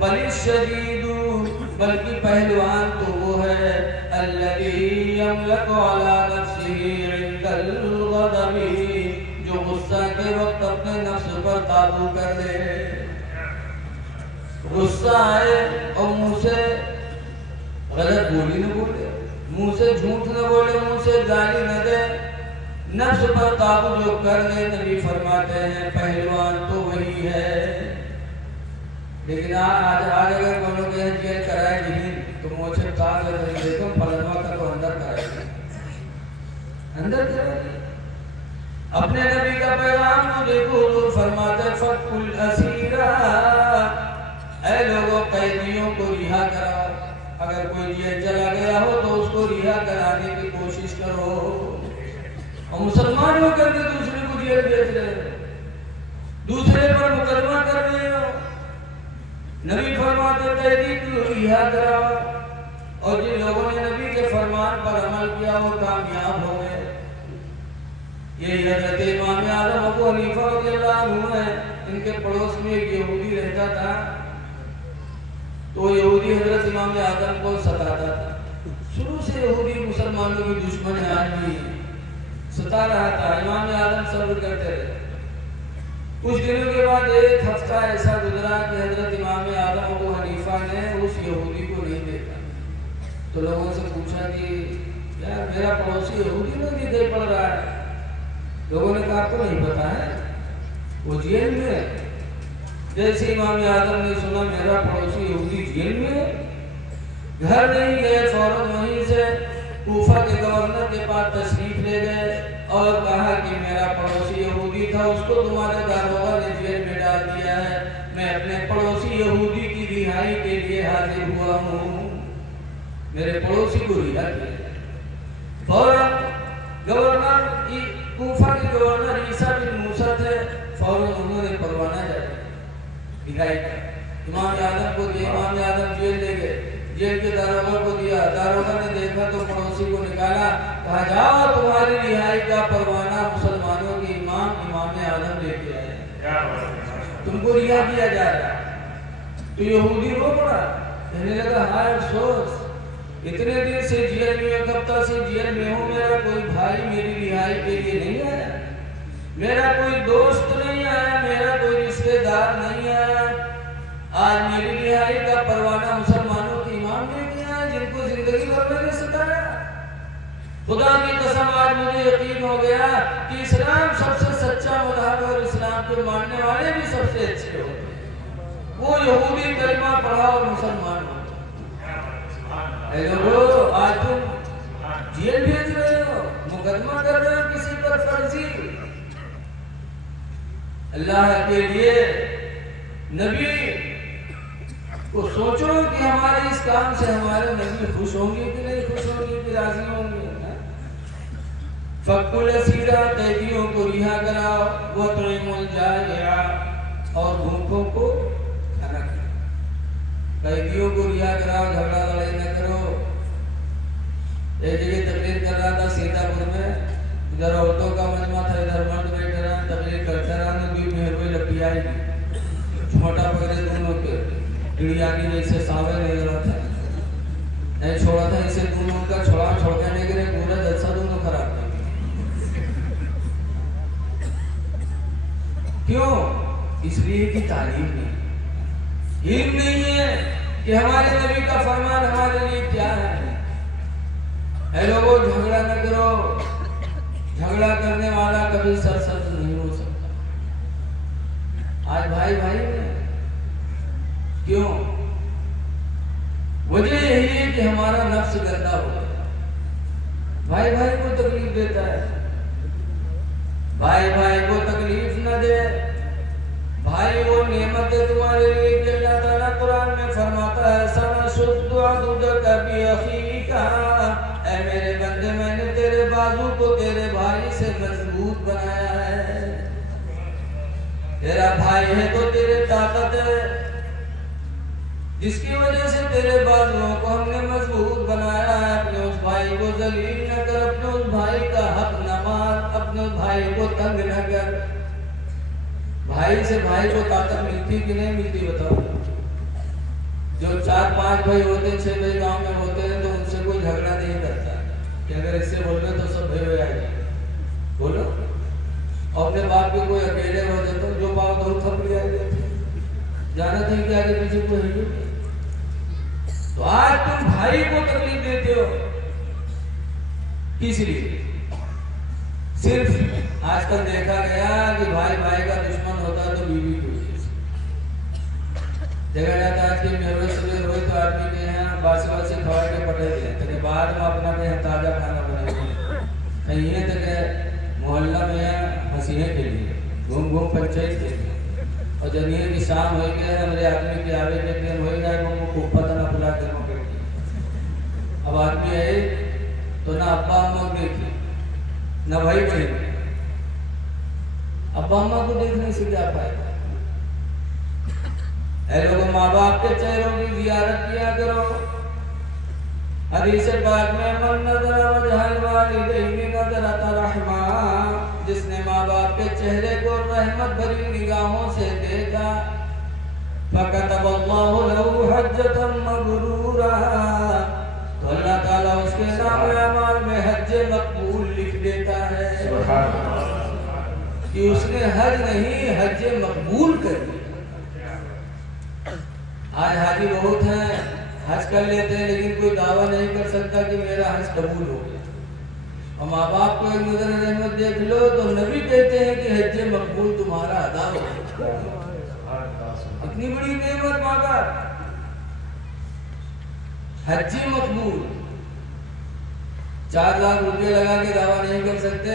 बल शदीदु, बल्कि पहलवान तो वो है, अल्लज़ी यमलकु अला नफ्सिही इंदल ग़ज़बी, जो गुस्सा के वक्त अपने नफ्स पर काबू कर ले। गुस्सा आए और मुंह से गलत बोली न बोले, मुंह से झूठ न बोले, मुंह से गाली न दे, नफ्स पर काबू जो कर ले, नबी फरमाते हैं पहलवान तो वही है। लेकिन आज अगर बोलो कि जेल कराए नहीं तो मुझे कहा देखो फलनवा का तो अंदर कराएगी, अंदर कराएगी। अपने नबी का पैगाम तो देखो, तो फरमाते फकुल असीरा, ऐ लोगों कैदियों को रिहा कराओ, अगर कोई जेल चला गया हो तो उसको रिहा कराने की कोशिश करो। और मुसलमान हो करके दूसरे को जेल भेज रहे हो, दूसरे पर मुकदमा कर रहे हो। नबी फरमाते कैदी को रिहा कराओ, और जिन लोगों ने नबी के फरमान पर अमल किया वो कामयाब हो गए। ये हजरत इमाम आज़म अबू हनीफा रज़ियल्लाहु अन्हु है, इनके पड़ोस में एक यहूदी रहता था, तो यहूदी हजरत इमाम आज़म को सताता था। शुरू से यहूदी मुसलमानों की दुश्मन है, आज भी सता रहा था। इमाम आज़म सब्र करते रहे। कुछ दिनों के बाद एक हफ्ता ऐसा गुजरा कि हजरत इमाम आज़म अबू हनीफा ने उस यहूदी को नहीं देखा। तो लोगों से पूछा कि यार मेरा पड़ोसी यहूदी में दिखाई पड़ रहा है। लोगों ने कहा आपको नहीं पता है, वो जेल में है। जैसे इमाम आज़म ने सुना मेरा पड़ोसी यहूदी जेल में है, घर नहीं गए, फौरन वहीं से कूफा के गवर्नर के पास तशरीफ ले गए और कहा कि मेरा पड़ोसी यहूदी था, उसको तुम्हारे दारोगा ने जेल में डाल दिया है, मैं अपने पड़ोसी यहूदी की रिहाई के लिए हाजिर हुआ हूँ, मेरे पड़ोसी को रिहा किया। फौरन गवर्नर कूफा के गवर्नर ईसा बिन मूसा थे, फौरन उन्होंने परवाना जारी दिखाई इमाम आज़म को दिया। इमाम आज़म जेल ले गए, जेल के दारोगा को दिया। दारोगा ने देखा तो पड़ोसी को निकाला, कहा जाओ तुम्हारी रिहाई का परवाना मुसलमानों के इमाम आज़म लेके आए, तुमको रिहा किया जा रहा। तो यहूदी रो पड़ा, कहने लगा हाय अफसोस, इतने दिन से जेल में, एक हफ्ता से जेल में हूँ, मेरा कोई भाई मेरी रिहाई के लिए नहीं आया, मेरा कोई दोस्त नहीं आया, मेरा कोई रिश्तेदार नहीं आया। आज मेरी रिहाई का परवाना मुसलमानों के इमाम लेके आए, जिनको जिंदगी भर मैंने सताया। खुदा की कसम आज मुझे यकीन हो गया कि इस्लाम सबसे सच्चा मज़हब और इस्लाम के मानने वाले भी सबसे अच्छे होते हैं। वो यहूदी कलमा पढ़ा और मुसलमान हो। लोगों आज तुम जेल भेज रहे हो, मुकदमा कर रहे हो किसी पर फर्जी। अल्लाह के लिए नबी को सोचो कि हमारे इस काम से हमारे नबी खुश होंगे कि नहीं खुश होंगे, कि राजी होंगे। फकुल असीरा, कैदियों को रिहा कराओ, वो तुइमुल जाइआ, और भूखों को खाना खिलाओ। कैदियों को रिहा कराओ, झगड़ा लड़ाई न करो। एक जगह तकरीर कर रहा था सीतापुर में, इधर औरतों का मजमा था, इधर मर्द बैठे रहा, तकरीर करते रहा, नदी में हुई लपी आई, छोटा पकड़े दोनों के चिड़िया की जैसे सावे नहीं रहा था, नहीं छोड़ा था, इसे दोनों का छोड़ देने के लिए पूरा जलसा दोनों खराब था। क्यों? इसलिए कि तालीम नहीं, इल्म नहीं है कि हमारे नबी का फरमान हमारे लिए क्या है। ऐ लोगों झगड़ा न करो, झगड़ा करने वाला कभी सरसब्ज नहीं हो सकता। आज भाई भाई में क्यों? वजह यही है कि हमारा नफ्स गंदा हो गया, भाई भाई को तकलीफ देता है। भाई भाई को तकलीफ न दे, भाई वो नेमत है तुम्हारे लिए कि अल्लाह ताला कुरान में फरमाता है अशुद्ध अदुदक बिअखीका, ऐ मेरे बंदे मैंने तेरे बाजू को तेरे भाई से मजबूत बनाया है। तेरा भाई है तो तेरे ताकत है, जिसकी वजह से तेरे बाजुओं को हमने मजबूत बनाया है। अपने उस भाई को जलील न कर, अपने उस भाई का हक न मार, अपने उस भाई को तंग न कर। भाई से भाई को ताकत मिलती कि नहीं मिलती बताओ? जो 4-5 भाई होते, 6 भाई गांव में होते हैं, तो उनसे कोई झगड़ा नहीं करता कि अगर इससे बोल रहे तो सब भाई हो जाएंगे। बोलो, अपने बाप के कोई अकेले होते तो जो बाप दो थपड़ी आ जाती, जाना था कि आगे पीछे कोई है। तो आज तुम भाई को तकलीफ देते हो, किस लिए? सिर्फ आजकल देखा गया कि भाई भाई का दुश्मन होता तो बीवी को देखा जाता। आज के मेरे सवेर हुए तो आदमी के यहाँ बासी खवा के पटे थे, बाद में अपना कहीं ताजा खाना बनाए, कहीं है तो मोहल्ला में हंसीने के लिए घूम पंचायत के लिए। और जनिए की शाम हो गए हमारे आदमी के आवे के दिन हो जाए वो खूब पता ना बुला कर मौके। अब आदमी आए तो ना अब्बा अम्मा देखी ना भाई बहन, अब्बा अम्मा को देखने से क्या फायदा? ऐ लोगों, माँ बाप के चेहरों की जियारत किया करो। हदीस पाक में मन नज़र वजहल वालिदैन नज़रत रहमा, जिसने माँ बाप के चेहरे को रहमत भरी निगाहों से देखा, फकतबल्लाहु लहू हज्जतन मबरूरा, तो अल्लाह ताला उसके नाम-ए-अमाल में हज मकबूल लिख देता है। कि उसने हज नहीं हज मकबूल कर दिया। आज हाजी बहुत हैं, हज कर लेते हैं, लेकिन कोई दावा नहीं कर सकता कि मेरा हज कबूल हो गया। और माँ बाप को एक नजर रहमत देख लो तो नबी कहते हैं कि हज मकबूल तुम्हारा अदा हो। इतनी बड़ी नेमत माँ बाप, हज मकबूल। 4 लाख रुपये लगा के दावा नहीं कर सकते,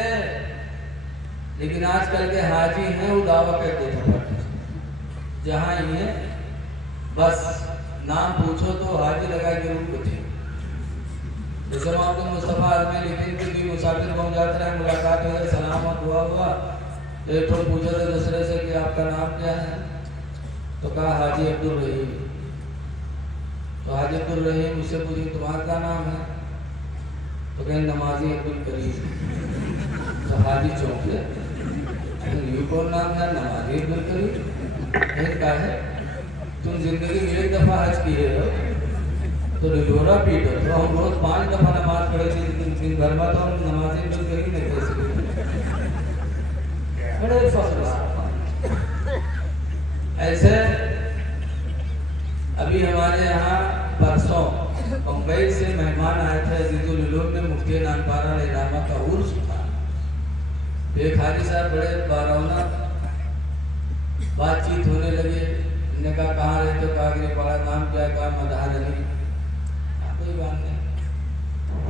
लेकिन आजकल के हाजी हैं वो दावा करते थे। जहाँ ही है बस नाम पूछो तो हाजी लगा के रूप थे। जैसे हम आपको मुस्तफा में लिखें कि मुसाफिर पहुंच जाते हैं, मुलाकात हो, सलामत हुआ तो एक तो पूछा था दूसरे से कि आपका नाम क्या है, तो कहा हाजी अब्दुल रहीम। तो हाजी अब्दुल रहीम मुझसे पूछी तुम्हारा क्या नाम है, तो कहें नमाजी अब्दुल करीम। तो हाजी चौंके, ये कौन नाम है नमाजी अब्दुल करीम? क्या है, तुम जिंदगी में 1 दफा हज किए हो तो रिजोरा पीटो। तो हम रोज 5 दफा नमाज पढ़े थे दिन भर में, तो हम नमाजी अब्दुल करीम नहीं कह सकते। बड़े फख्र ऐसे। अभी हमारे यहाँ परसों बम्बई से मेहमान आए थे, अजीजुल उलूम में मुफ्ती नानपारा इलामा का उर्स था। एक हाजी साहब बड़े बारौना बातचीत होने लगे। ने कहा कहाँ रहते हो, कहा कि बड़ा नाम क्या, कहा मदहार अली। कोई बात नहीं।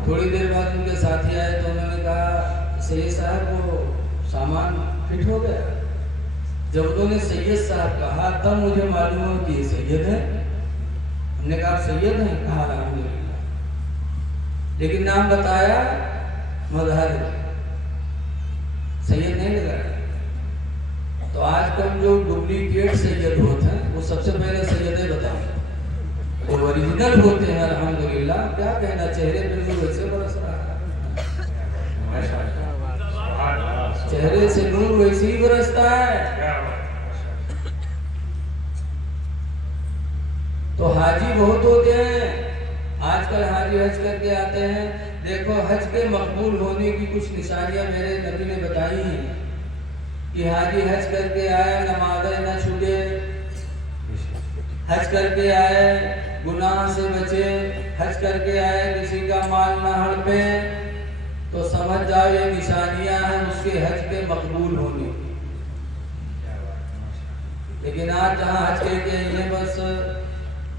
थोड़ी देर बाद उनके साथी आए तो उन्होंने कहा सैयद साहब वो सामान फिट हो गया। जब उन्होंने सैयद साहब कहा तब मुझे मालूम हुआ कि ये सैयद है। हमने कहा सैयद है, कहा अल्हम्दुलिल्लाह, लेकिन नाम बताया मदहार अली, सैयद नहीं लगाया। तो आजकल जो डुप्लीकेट सैयद होते हैं वो सबसे पहले सैयद बताओ, जो ओरिजिनल होते हैं अल्हम्दुलिल्लाह क्या कहना, चेहरे पे नूर वैसे बरस रहा है, चेहरे से नूर वैसे ही बरसता है। तो हाजी बहुत होते हैं आजकल, हाजी हज करके आते हैं। देखो हज के मकबूल होने की कुछ निशानियां मेरे नबी ने बताई हैं कि हाजी हज करके आए नमाज़ें न छूटे, हज करके आए गुनाह से बचे, हज करके आए किसी का माल न हड़पे, तो समझ जाओ ये निशानियां हैं उसके हज के मकबूल होने की। लेकिन आज जहाँ हज करके ये बस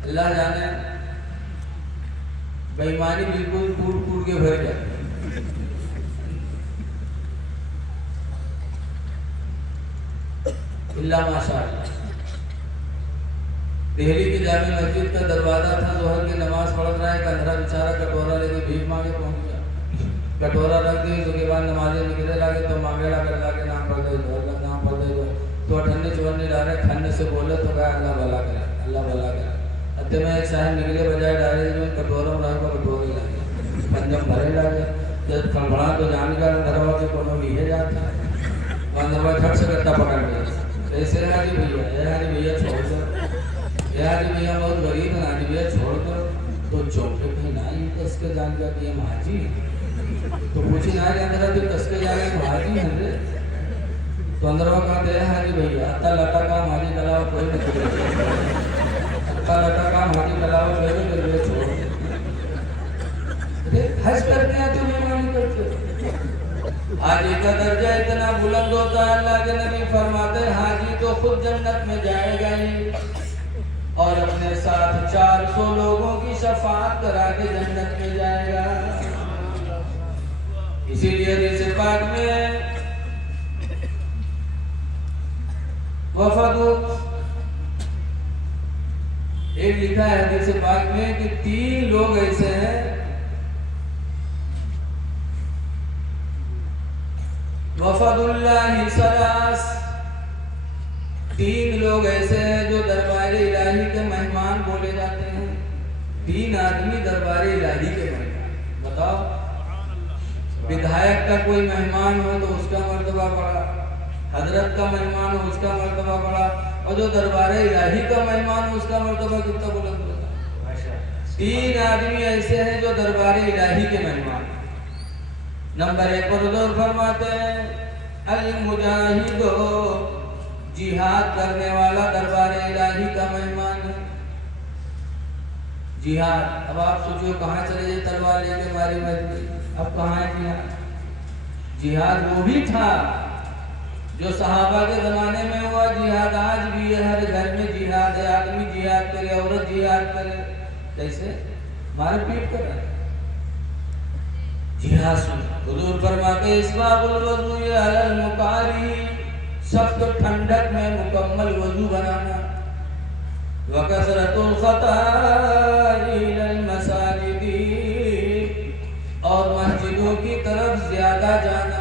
अल्लाह जाने बेईमानी बिल्कुल कूट के भर जाए। इल्ला माशाअल्लाह। दिल्ली की जामी मस्जिद का दरवाजा था, जोहर की नमाज पढ़ रहा है, एक अंधरा बेचारा कटोरा लेके भीख मांगे पहुंच गया। कटोरा रख दी, उसके बाद नमाजे निकले लागे तो मांगे लागे नाम पढ़ दे दो, अल्लाह नाम पढ़ दे दो। तो ठंडे चुवन्नी डाले, ठंडे से बोले तो कहा अल्लाह भला करे, अल्लाह भला करे। अत्ते में एक साहब निकले बजाय डाले जो कटोरा में रहा कटोरे लागे पंजम भरे लागे। जब फड़फड़ा तो जान का धरवा के कोनो लिए जाता बंदरवा खट से कट्टा पकड़ गया। ऐसे हाजी भैया छोड़ दो, हाजी भैया बहुत गरीब है, हाजी भैया छोड़ दो। तो चौके पे ना ही कस के जान का कि हम हाजी तो पूछी ना के अंदर तो कस के जाने तो हाजी है रे। तो अंदरवा कहते हैं हाजी भैया अत्ता लटा का हाजी कलाव कोई नहीं करे, अत्ता लटा का हाजी कलाव कोई नहीं करे, छोड़ दे। हज करते हैं तो मेहमानी करते हो। हाजी का दर्जा इतना बुलंद होता है, अल्लाह के नबी फरमाते हैं हाजी तो खुद जन्नत में जाएगा ही और अपने साथ 400 लोगों की शफाअत करा के जन्नत में जाएगा। इसीलिए हदीस पाक में वफदु एक लिखा है हदीस पाक में कि 3 लोग ऐसे हैं वफदुल्लाहि सलास, 3 लोग ऐसे हैं जो दरबार इलाही के मेहमान बोले जाते हैं। 3 आदमी दरबार इलाही के मेहमान। बताओ विधायक का कोई मेहमान हो तो उसका मर्तबा बड़ा, हजरत का मेहमान हो उसका मर्तबा बड़ा, और जो दरबार इलाही का मेहमान हो उसका मर्तबा कितना बुलंद होता है। 3 आदमी ऐसे हैं जो दरबार इलाही के मेहमान। नंबर 1 पर हुजूर फरमाते हैं अल मुजाहिदो, जिहाद करने वाला दरबार इलाही का मेहमान है। जिहाद, अब आप सोचिए कहाँ चले जाए तलवार लेके मारी मर्जी, अब कहाँ है जिहाद? जिहाद वो भी था जो सहाबा के जमाने में हुआ, जिहाद आज भी है, हर घर में जिहाद है। आदमी जिहाद करे, औरत जिहाद करे, कैसे मार पीट कर जिहाद सुन। हुजूर फरमाते इस्बागुल वज़ू अलल मुकारी, सख्त ठंडक में मुकम्मल वजू बनाना। वकसरतुल खताई इलल मसाजिदी, और मस्जिदों की तरफ ज्यादा जाना।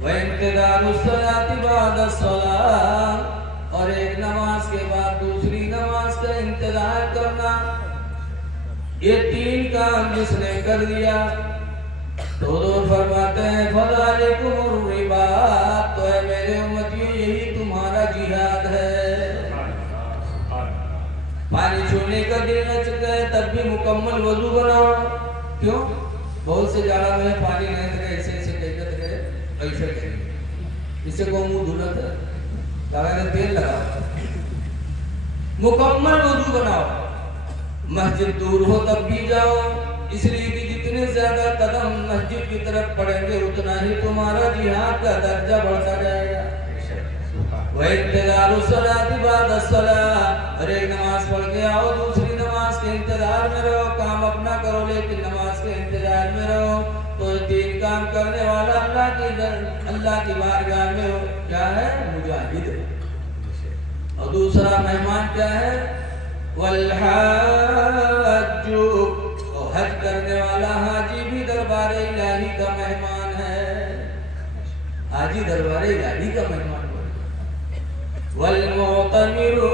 व इंतज़ारुस सलाति बादस सलाह, और एक नमाज के बाद दूसरी नमाज का इंतजार करना। ये 3 काम जिसने कर दिया तो हुजूर फरमाते हैं फज़ालिकुमुर रिबात, तो है मेरे उम्मतियों यही तुम्हारा जिहाद है। पानी छूने का दिल न चुका है तब भी मुकम्मल वजू बनाओ। क्यों? बहुत से जाड़ा में पानी नहीं तक ऐसे ऐसे इससे को मुंह धुलत है, लगा तेल लगाओ, मुकम्मल वजू बनाओ। मस्जिद दूर हो तब भी जाओ, इसलिए कि जितने ज्यादा कदम मस्जिद की तरफ पड़ेंगे उतना ही तुम्हारा जिहाद का दर्जा बढ़ता जाएगा। वह इंतज़ारुस सलाति बादस सलाह, और एक नमाज पढ़ के आओ दूसरी नमाज के इंतजार में रहो। काम अपना करो लेकिन नमाज के इंतजार में रहो। तो 3 काम करने वाला अल्लाह की बारगाह में क्या है? मुजाहिद। और दूसरा मेहमान क्या है? वल्हाज्जु, और हज करने वाला हाजी भी दरबार इलाही का मेहमान है। हाजी दरबार इलाही का मेहमान। वल्मुअतमिरु,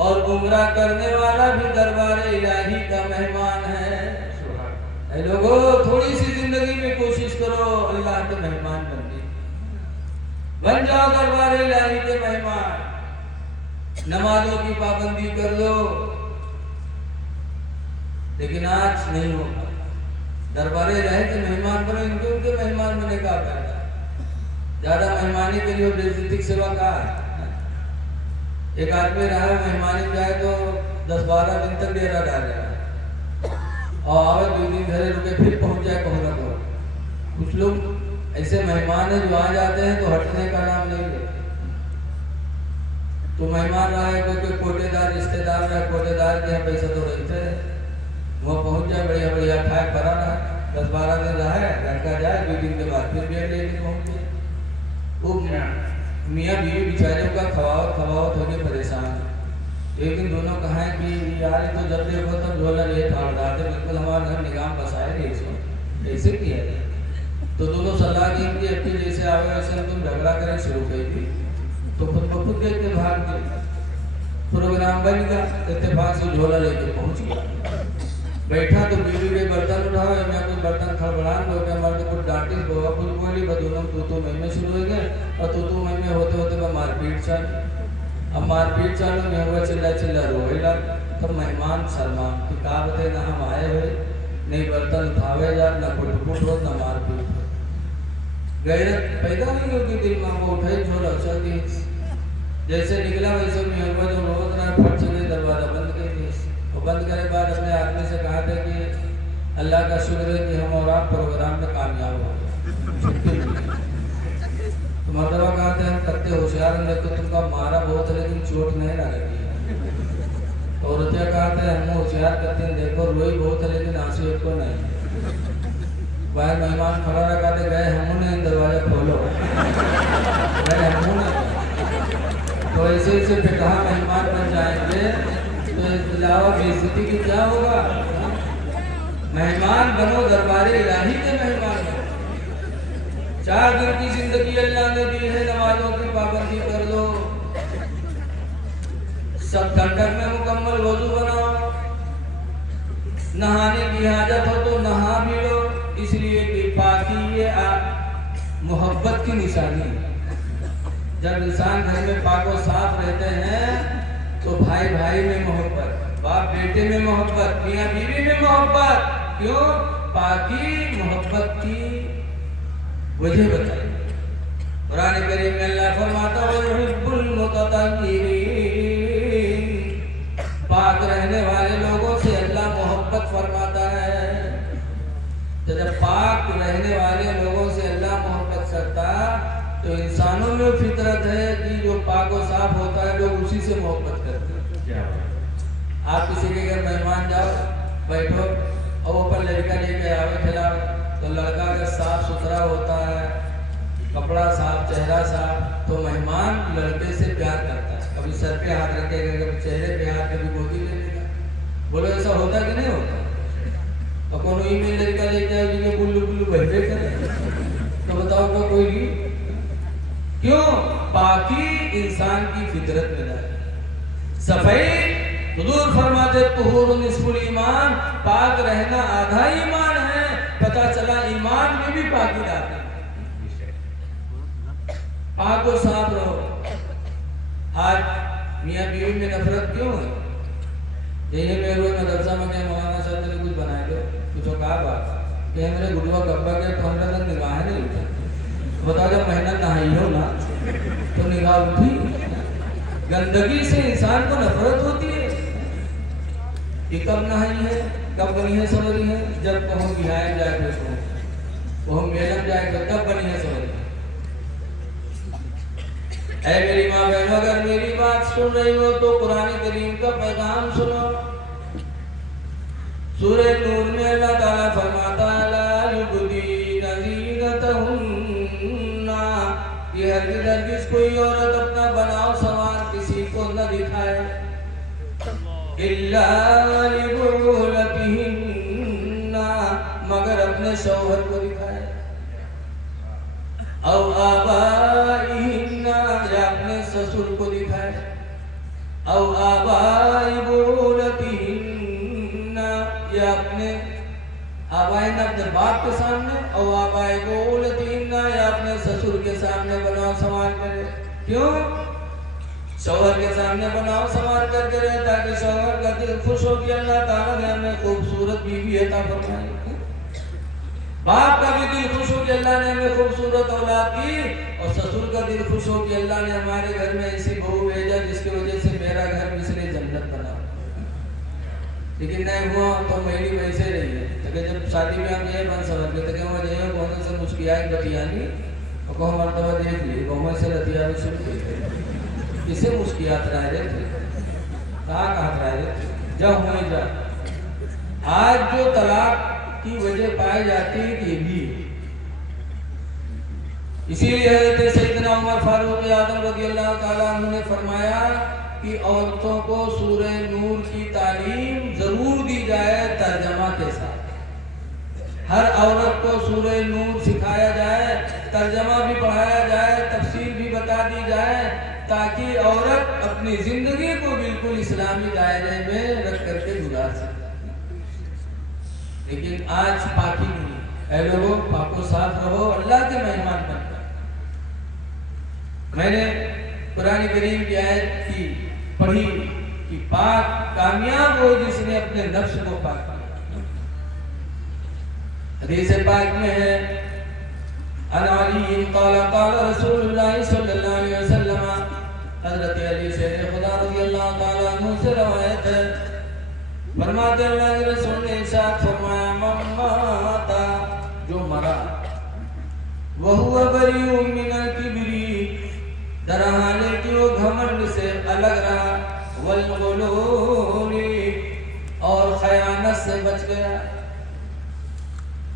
और उम्रा करने वाला भी दरबार इलाही का मेहमान है। लोगों थोड़ी सी जिंदगी में कोशिश करो अल्लाह के मेहमान बनने, बन जाओ दरबार इलाही के मेहमान। नमाजों की पाबंदी कर लो, लेकिन आज नहीं होगा। दरबार इलाही के मेहमान बनो, इनके उनके मेहमान बने का फायदा? ज्यादा मेहमानी के लिए बेइज्जती की सेवा का है। एक आदमी रहा मेहमानी जाए तो 10-12 दिन तक डेरा डालेगा और आवे 2 दिन घरे रुके फिर पहुंच जाए कहूँ ना कहूँ। कुछ लोग ऐसे मेहमान है जो आ जाते हैं तो हटने का नाम नहीं लेते। तो मेहमान रहा है कोई कोटेदार रिश्तेदार रहा, कोटेदार के यहाँ पैसा तो रहते हैं, वो पहुंच जाए बढ़िया बढ़िया खाए भरा रहा, 10-12 दिन रहा है, लड़का जाए 2 दिन के बाद फिर बेड लेके पहुंच जाए। वो मियाँ बीवी बेचारे का खवावत होके परेशान। एक दिन दोनों कहा कि यार तो जब देखो तब झोला ले ठाड़ डालते, बिल्कुल हमारा घर निगाम बसाए नहीं इसमें, ऐसे किया जाए। तो दोनों सलाह दी कि अब जैसे आवे वैसे तुम झगड़ा करें शुरू कर दी। तो खुद ब खुद देख के भाग गए। प्रोग्राम बन गया, इत्तेफाक से झोला लेके पहुंच गया। बैठा तो बीवी के बर्तन उठाओ, मैं कुछ बर्तन खड़बड़ान हो गया, हमारे कुछ डांटी बोआ कुछ बोली, दोनों तू में शुरू हो गए। और तू में होते होते मारपीट चालू। अब मारपीट चालू में हुआ, चिल्ला चिल्ला रोएला। तो मेहमान सलमान की का बते ना हम आए हुए, नहीं बर्तन उठावे जा, ना कुट हो, ना मारपीट हो। गैरत पैदा नहीं होगी दिल में, वो उठाई झोला चल जैसे निकला वैसे में हुआ, जो रोज ना फट चले दरवाजा बंद कर दिया। और बंद करे बाद अपने आदमी से कहा था कि अल्लाह का शुक्र है कि हम और आप प्रोग्राम में कामयाब हो गए। तो मर्दबा कहा था हम कत्ते होशियार हैं, तो तुमका मारा बहुत है लेकिन चोट नहीं लगी। और रुतिया कहा था हम होशियार करते हैं, देखो रोई बहुत है लेकिन आंसू एक को नहीं। बाहर मेहमान खड़ा रखा थे, गए हमने दरवाजा खोलो, गए हमने। तो ऐसे ऐसे बेकहा मेहमान बन जाएंगे तो इस अलावा बेइज्जती की क्या होगा। मेहमान बनो, दरबारे इलाही के मेहमान बनो। 4 दिन की जिंदगी अल्लाह ने दी है, नमाजों की पाबंदी कर लो, सब ठंडक में मुकम्मल वजू बनाओ, नहाने की हाजत हो तो नहा भी लो, इसलिए कि पाकी ये मोहब्बत की निशानी है। जब इंसान घर में पाको साफ रहते हैं तो भाई भाई में मोहब्बत, बाप बेटे में मोहब्बत, मियाँ बीवी में मोहब्बत। क्यों? पाकी मोहब्बत की वजह बताई। कुरान करीम में अल्लाह फरमाता है युहिब्बुल मुततहिरीन, पाक रहने वाले लोगों से अल्लाह मोहब्बत फरमाता है। तो जब पाक रहने वाले लोगों से अल्लाह मोहब्बत करता तो इंसानों में फितरत है कि जो पाक और साफ होता है लोग उसी से मोहब्बत करते हैं। आप किसी के घर मेहमान जाओ, बैठो और ऊपर लड़का लेके आवे खिलाओ, तो लड़का अगर साफ सुथरा होता है, कपड़ा साफ, चेहरा साफ, तो मेहमान लड़के से प्यार करता है। कभी सर पे हाथ रखेगा, कभी चेहरे पे हाथ, कभी गोदी ले लेगा। बोलो ऐसा होता कि नहीं होता? और कोनो ईमेल लड़का लेके आए बुल्लू बुल्लू बहबे करे तो बताओ क्या कोई नहीं? क्यों? पाकी इंसान की फितरत में है। सफाई हुजूर फरमाते तुहूर निस्फुल ईमान, पाक रहना आधा ईमान है। पता चला ईमान में भी पाकी डालना। पाक और साफ रहो। आज मियाँ बीवी में नफरत क्यों है? यही मेरे रोज मदरसा में गए, मौलाना साहब ने कुछ बनाए दो, पूछो कहा बात कि मेरे गुरुआ कब्बा के तो हमरा तक निगाह नहीं उठा। बताओ जब मेहनत नहाई हो ना तो निगाह उठी। गंदगी से इंसान को नफरत होती है। ये कब नहाई है, कब बनी है समझी है? जब कहूँ बिहार जाए तो वो मेलम जाए तो तब बनी है समझी। ऐ मेरी माँ बहनों, अगर मेरी बात सुन रही हो तो कुरान करीम का पैगाम सुनो। सूरह नूर में अल्लाह ताला फरमाता ला युबदीना ज़ीनतहुन्ना, ये हरगिज़ कोई औरत अपना बनाव सवार किसी को न दिखाए, इल्ला लिबुलतिहिन्ना, मगर अपने शौहर को दिखाए, औ आबाइहिन्ना, या अपने ससुर को दिखाए, औ आबाइ बुलतिहिन्ना, या अपने आबाइन अपने बाप के सामने, और आबाइ बुलतिहिन्ना, या अपने ससुर के सामने बनाओ संवार करे। क्यों? शौहर के सामने बनाओ संवार करके रहे ताकि शौहर का दिल खुश हो कि अल्लाह ताला ने हमें खूबसूरत बीवी अता फरमाई। बाप का भी दिल खुश हो कि अल्लाह ने हमें खूबसूरत औलाद दी, और ससुर का दिल खुश हो कि अल्लाह ने हमारे घर में ऐसी बहू भेजा जिसकी वजह से मेरा घर मिसरे जन्नत बना। लेकिन नहीं हुआ तो मेरी वैसे रही है। तो जब शादी में हम ये बन समझ गए तो वहाँ जाइए कौन से मुस्कियाई बतियानी और कहो मरतबा देख ली कौन से रतिया शुरू इसे मुस्कियात रह रहे थे कहाँ रह रहे थे जब हुए जा। आज जो तलाक की वजह पाई जाती है ये भी है। इसीलिए हज़रत सैयदना उमर फारूक आज़म रज़ियल्लाहु ताला अन्हु ने फरमाया कि औरतों को सूरह नूर की तालीम जरूर दी जाए तर्जमा के साथ। हर औरत को सूरह नूर सिखाया जाए, तर्जमा भी पढ़ाया जाए, तफसीर भी बता दी जाए, ताकि औरत अपनी जिंदगी को बिल्कुल इस्लामी दायरे में रख करके गुजार सके। लेकिन आज पाकी नहीं है। लोगों, पाको साफ रहो, अल्लाह के मेहमान बनकर। मैंने कुरान करीम की आयत की पढ़ी कि पाक कामयाब हो जिसने अपने नफ्स को पाक किया। हदीस पाक में है, अन अली क़ाल क़ाल रसूलुल्लाह सल्लल्लाहु अलैहि वसल्लम, हजरत अली शेर खुदा रज़ियल्लाहु ताला अन्हु से रवायत है, फरमाते अल्लाह के रसूल ने इरशाद फरमाया, मम्माता, जो मरा, वहुवा बरीउम मिनल किब्री, दरहाले कि वो घमंड से अलग रहा, वल गुलूली, और खयानत से बच गया,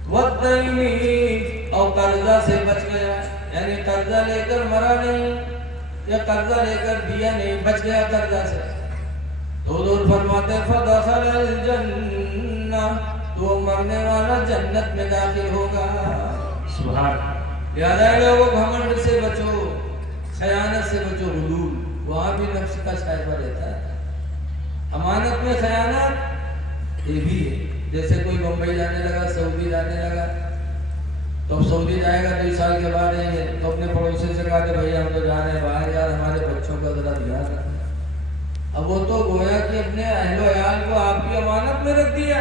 वद्दैनी, और कर्जा से बच गया, यानी कर्जा लेकर मरा नहीं या कर्जा लेकर दिया नहीं, बच गया कर्जा से। तो दूर फरमाते फदखलल जन्नह, तो मरने वाला जन्नत में दाखिल होगा। सुभान। याद है लोगों, घमंड से बचो, खयानत से बचो, हुलूल, वहाँ भी नफ्स का साहिबा रहता है। अमानत में खयानत ये भी है। जैसे कोई बम्बई जाने लगा, सऊदी जाने लगा, तो सऊदी जाएगा 2 साल के बाद आएंगे, तो अपने पड़ोसी से कहा कि भैया हम तो जा रहे हैं बाहर, यार हमारे बच्चों का जरा ध्यान रखना। अब वो तो गोया कि अपने अहलो अयाल को आपकी अमानत में रख दिया,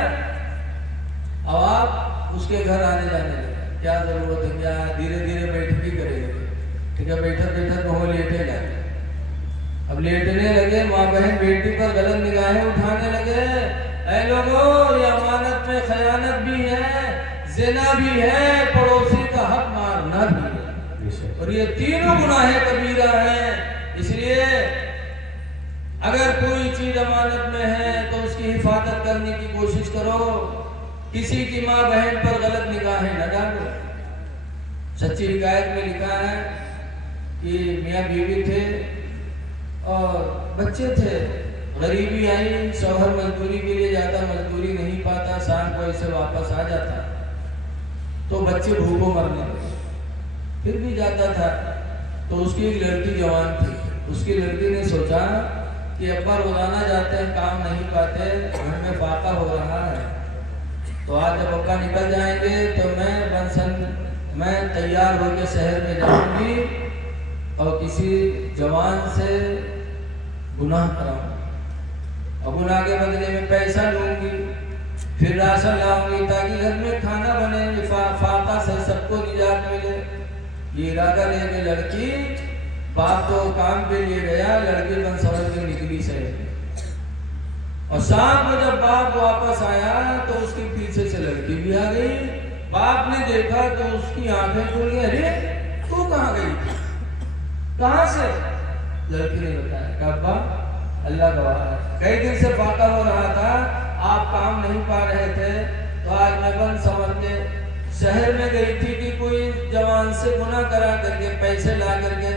अब आप उसके घर आने जाने लगे, क्या जरूरत है, क्या धीरे धीरे बैठ भी करेंगे, ठीक है, बैठक बैठक वहाँ लेटे जाए। अब लेटने लगे, माँ बहन बेटी पर गलत निगाहें उठाने लगे। ऐ लोगों, ये अमानत में खयानत भी है, ज़िना भी है, पड़ोसी का हक मारना भी है, और ये तीनों गुनाह कबीरा हैं। इसलिए अगर कोई चीज अमानत में है तो उसकी हिफाजत करने की कोशिश करो। किसी की माँ बहन पर गलत निगाहें न डालो। सच्ची हिकायत में लिखा है कि मियाँ बीवी थे और बच्चे थे, गरीबी आई, शौहर मजदूरी के लिए जाता, मजदूरी नहीं पाता, शाम को ऐसे वापस आ जाता, तो बच्चे भूखों मरने लगे। फिर भी जाता था, तो उसकी एक लड़की जवान थी। उसकी लड़की ने सोचा कि अब्बा रोजाना जाते हैं, काम नहीं पाते, घर में फाका हो रहा है, तो आज जब अब्बा निकल जाएंगे तो मैं तैयार होकर शहर में जाऊंगी और किसी जवान से गुनाह कराऊंगी, और गुनाह के बदले में पैसा लूंगी, फिर राशन लाऊंगी ताकि घर में खाना बने, फाका से सबको निजात मिले। ये इरादा लेके लड़की, बाप तो काम पे लिए गया, लड़की बन सड़क में निकली शहर में, और शाम को जब बाप वापस आया तो उसके पीछे से लड़की भी आ गई। बाप ने देखा तो उसकी आंखें खुल गई, अरे तू कहाँ गई थी, कहाँ से? लड़की ने बताया, अब्बा अल्लाह गवाह है, कई दिन से फाका हो रहा था, आप काम नहीं पा रहे थे, तो आज मैं बन समझ के शहर में गई थी कि कोई जवान से गुनाह करा करके पैसे ला करके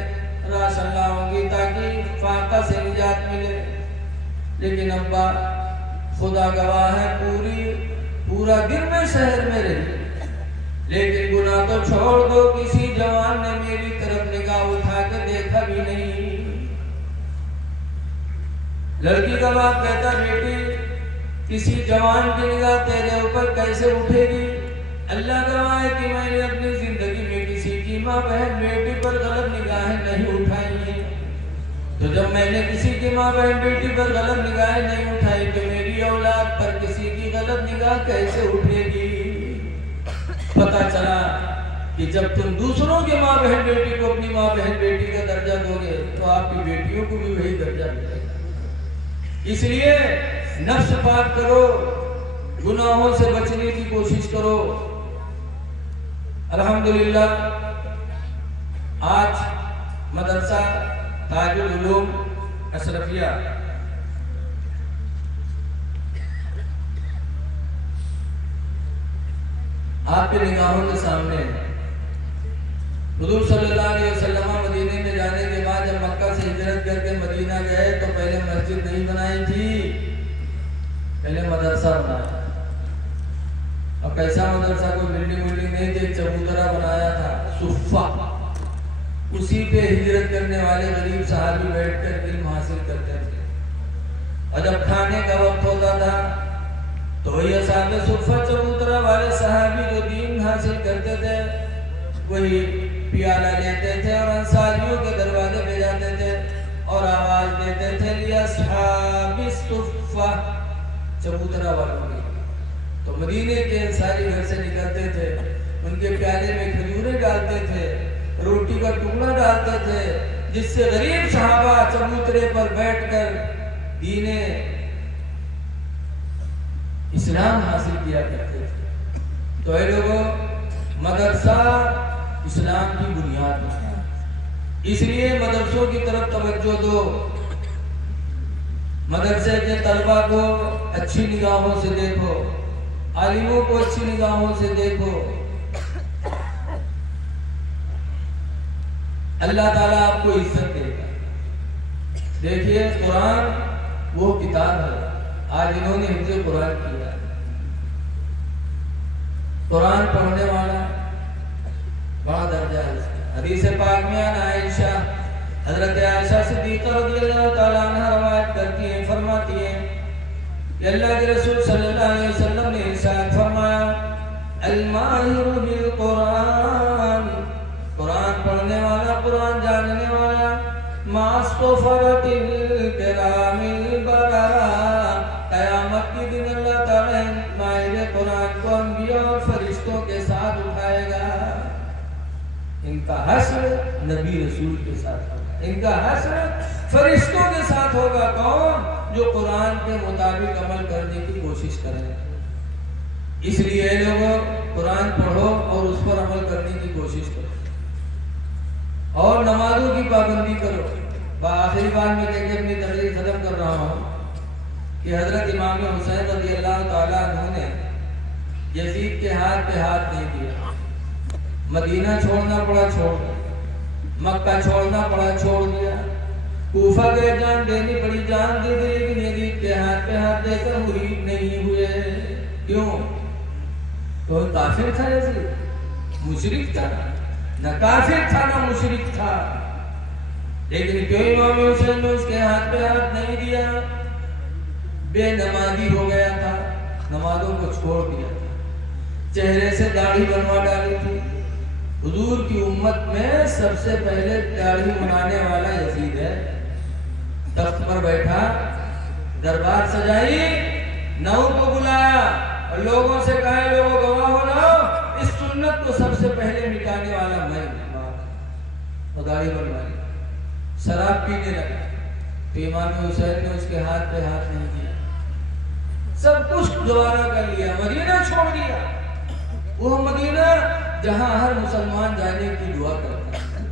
राशन लाऊंगी ताकि फाका से निजात मिले। लेकिन अब्बा खुदा गवाह है, पूरा दिन मैं शहर में रही, लेकिन गुनाह तो छोड़ दो, किसी जवान ने मेरी तरफ निगाह उठा के देखा भी नहीं। लड़की का बाप कहता, बेटी किसी जवान की निगाह तेरे ऊपर कैसे उठेगी? अल्लाह गवाह है कि मैंने अपनी जिंदगी में किसी की माँ बहन बेटी पर गलत निगाहें नहीं उठाई हैं। तो जब मैंने किसी की माँ बहन बेटी पर गलत निगाहें नहीं उठाई, तो मेरी औलाद पर किसी की गलत निगाह कैसे उठेगी? पता चला कि जब तुम दूसरों के माँ बहन बेटी को अपनी माँ बहन बेटी का दर्जा दोगे, तो आपकी बेटियों को भी वही दर्जा मिलेगा। इसलिए नफ्स पाक करो, गुनाहों से बचने की कोशिश करो। अल्हम्दुलिल्लाह आज मदरसा ताजुल उलूम अशरफिया आपके निगाहों के सामने है। हुजूर सल्लल्लाहु अलैहि वसल्लम मदीने में जाने के बाद जब मक्का से हिजरत करके मदीना गए तो पहले मस्जिद नहीं बनाई थी, पहले मदरसा बनाया। और कैसा मदरसा, कोई बिल्डिंग नहीं थी, चबूतरा बनाया था, सुफ़ा। उसी पे हिजरत करने वाले गरीब साहबी बैठकर इल्म हासिल करते थे। और जब खाने का वक्त होता था तो ये साहब सुफ़ा चबूतरा वाले साहबी जो दीन हासिल करते थे वही प्याला लेते थे और अंसारियों के दरवाजे पे जाते थे और आवाज देते थे लिया साहबी सुफ़ा, चबूतरा वालों के। तो मदीने के अंसारी घर से निकलते थे, उनके प्याले में खजूरें डालते थे, रोटी का टुकड़ा डालते थे, जिससे गरीब सहाबा चबूतरे पर बैठकर दीने इस्लाम हासिल किया करते थे। तो ये लोगों, मदरसा इस्लाम की बुनियाद है, इसलिए मदरसों की तरफ तवज्जो दो। मदरसे के तलबा को अच्छी निगाहों से देखो, आलिमों को अच्छी निगाहों से देखो। अल्लाह ताला आपको इज्जत देगा। देखिए, कुरान वो किताब है, आज इन्होंने हिफ्ज़ कुरान किया। कुरान पढ़ने वाला बड़ा दर्जा है। हदीस पाक में आयशा, हजरत आयशा सिद्दीक़ा रज़ियल्लाहु ताला अन्हा रवायत करती हैं, फरमाती हैं कि अल्लाह के रसूल सल्लल्लाहु अलैहि वसल्लम ने इरशाद फरमाया, अल माहिरु बिल कुरान, कुरान पढ़ने वाला, कुरान जानने वाला, मास्तफरतिल किरामिल बररा, क़यामत के दिन अल्लाह ताला माहिर कुरान को अंबिया और फरिश्तों के साथ उठाएगा। इनका हश्र नबी रसूल के साथ होगा, इनका हश्र फरिश्तों के साथ होगा। कौन? जो कुरान के मुताबिक अमल करने की कोशिश करें। इसलिए लोगों, कुरान पढ़ो और उस पर अमल करने की कोशिश करो और नमाजों की पाबंदी करो। आखिरी बार में कहकर अपनी तकरीर खत्म कर रहा हूँ कि हजरत इमाम हुसैन रज़ियल्लाहु ताला अन्हु ने यजीद के हाथ पे हाथ नहीं दिया। मदीना छोड़ना पड़ा, छोड़ दिया। मक्का छोड़ना पड़ा, छोड़ दिया। कूफा गए, जान देनी पड़ी, जान दे दी, लेकिन यजीद के हाथ पे हाथ देकर मुरीद नहीं हुए। क्यों? तो काफिर था, यजीद मुशरिक था, न काफिर था न मुशरिक था। लेकिन क्यों इमाम हुसैन ने उसके हाथ पे हाथ नहीं दिया? बेनमाजी हो गया था, नमाजों को छोड़ दिया था, चेहरे से दाढ़ी बनवा डाली थी। हुजूर की उम्मत में सबसे पहले दाढ़ी बनाने वाला यजीद है। तख्त पर बैठा, दरबार सजाई, नौ को बुलाया और लोगों से कहा, लोगों गवाह हो जाओ, इस सुन्नत को सबसे पहले मिटाने वाला मैं। दाढ़ी बनवाई, शराब पीने लगा तो इमाम हुसैन ने उसके हाथ पे हाथ नहीं दिया, सब कुछ दोबारा कर लिया, मदीना छोड़ दिया। वो मदीना जहां हर मुसलमान जाने की दुआ करता है,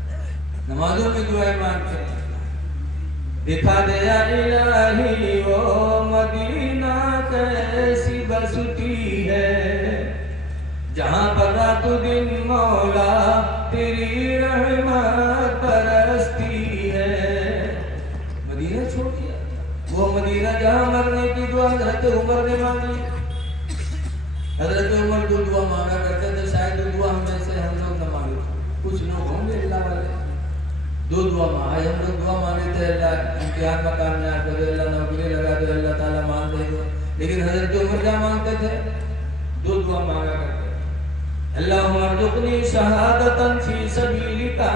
नमाजों में दुआएं मांगते हैं। दिखा दे या इलाही वो मदीना कैसी बसती है, जहां पर रात दिन मौला तेरी रहमत बरसती है। मदीना छोड़ दिया, वो मदीना जहां मरने की दुआ हजरत उमर ने मांगी। हजरत उमर को दुआ मांगा करते थे, शायद वो दुआ हमें से हम लोग न मांगे, कुछ लोग होंगे अल्लाह वाले। दो दुआ मांगे, हम लोग दुआ मांगे थे, अल्लाह इम्तिहान में कामयाब कर दे, अल्लाह नौकरी लगा दे, अल्लाह ताला मान देगा। लेकिन हजरत उमर क्या मांगते थे? दो दुआ मांगा करते, अल्लाहुम्मा अर्ज़ुक़नी शहादतन फी सबीलिका,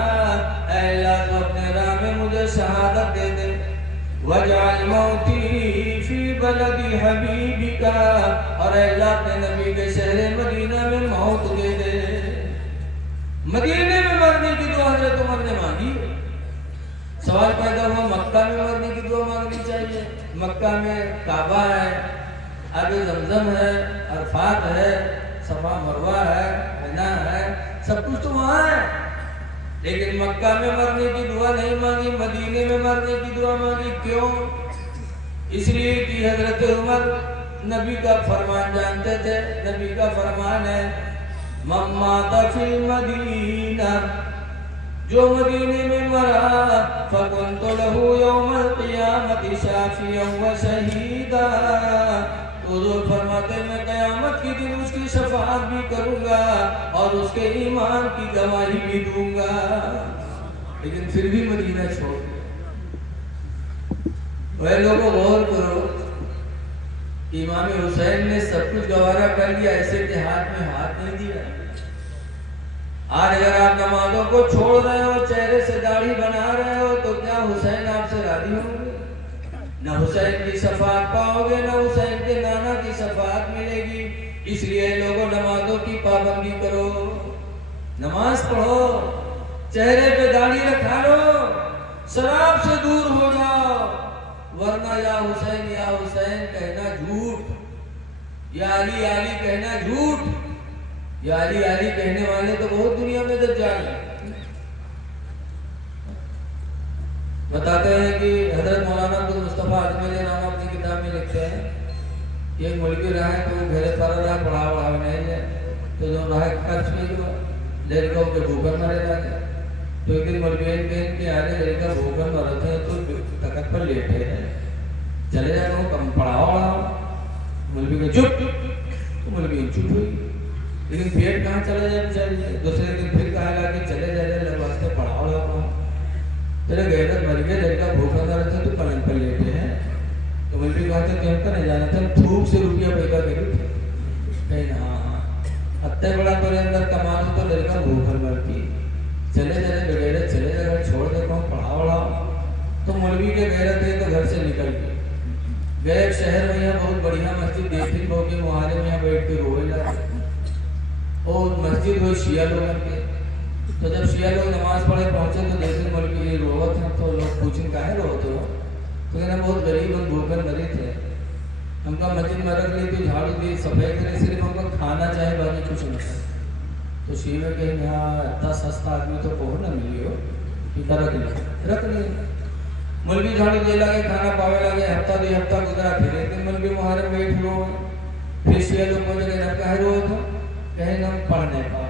ऐ अल्लाह तो अपने राह में मुझे शहादत दे दे। वजअल मौती फी बलदी हबीबिका, और अल्लाह अपने नबी के शहर मदीना में मौत दे दे। मदीने में मरने की दुआ हजरत उमर ने मांगी। सवाल पैदा हुआ, मक्का में मरने की दुआ मांगनी चाहिए? मक्का में काबा है, आगे जमजम है, अरफात है, सफा मरवा है, मिना है, सब कुछ तो वहां है। लेकिन मक्का में मरने की दुआ नहीं मांगी, मदीने में मरने की दुआ मांगी। क्यों? इसलिए कि हजरत उमर नबी का फरमान जानते थे। नबी का फरमान है, मम्माता फिल मदीना, जो मदीने में मरा फकुन तो लहू यौमल क़ियामति शाफ़िय्यन व शहीदा। तो हुज़ूर फरमाते मैं क़यामत के दिन उसकी शफ़ाअत भी करूँगा और उसके ईमान की गवाही भी दूंगा। लेकिन फिर भी मदीना छोड़ वह लोगों गौर करो, इमाम हुसैन ने सब कुछ गवारा कर लिया, ऐसे के हाथ में हाथ नहीं दिया। आज अगर आप नमाजों को छोड़ रहे हो, चेहरे से दाढ़ी बना रहे हो, तो क्या हुसैन आपसे राजी होंगे? न हुसैन की शफाअत पाओगे, न हुसैन के नाना की शफाअत मिलेगी। इसलिए लोगों नमाजों की पाबंदी करो, नमाज पढ़ो, चेहरे पे दाढ़ी रखा लो, शराब से दूर हो जाओ, वरना या हुसैन कहना झूठ, या अली कहना झूठ। या अली कहने वाले तो बहुत दुनिया में दज्जाल है। बताते हैं कि हजरत मौलाना अब्दुल मुस्तफा अजमेरी नाम अपनी किताब में लिखते हैं कि एक मुल्की रहा है, तो वो घेरे पर रहा पढ़ा नहीं है, तो जो रहा खर्च में जो लड़कों के भूखन मरे जाते। तो एक दिन मलबेन बहन के आगे लड़का भूखन मरे थे, तो तखत पर लेटे हैं, चले जाते हो कम पढ़ाओ। मलबी के चुप, तो मलबी चुप हुई, लेकिन पेट कहाँ चला जाए बेचारी। दूसरे दिन फिर कहा लगा कि चले जाए वास्ते पढ़ाओ। तेरे गैरत मर गए, लड़का भूखा मर था, तो पलंग पर लेटे हैं। तो मलबी कहा था क्यों का नहीं जाना था, थूक से रुपया पैदा करी थे कहीं। हाँ अत्ते बड़ा तो अंदर कमा दो, तो लड़का भूखा मरती। चले जाए बगैरत, चले जाए छोड़ दे कहूँ पढ़ाओ। तो मौलवी के गैरत है तो घर से निकल गए एक शहर में, यहाँ बहुत बढ़िया मस्जिद देखी होगी, मुहारे में यहाँ बैठ के रोए लगे। और मस्जिद हुई शिया लोगों के। तो जब शिया लोग नमाज पढ़े पहुंचे, तो जैसे मौलवी रोवत हैं, तो लोग पूछें काहे रोते हो? तो कहना बहुत गरीब और भूखन मरे थे, हमका मस्जिद में रख ली, तो झाड़ू दी, सफाई करे, सिर्फ हमको खाना चाहे, बाकी कुछ नहीं। तो शिया कहें यहाँ इतना सस्ता आदमी तो कहो ना मिली हो कि रख ली। मौलवी झाड़ू दे लगे, खाना पावे लगे, हफ्ता दो हफ्ता गुजरा, फिर एक दिन मौलवी मुहारे में बैठ रो। फिर शिया लोग बोले कहे रो तो कहीं हम पढ़ नहीं पाओ,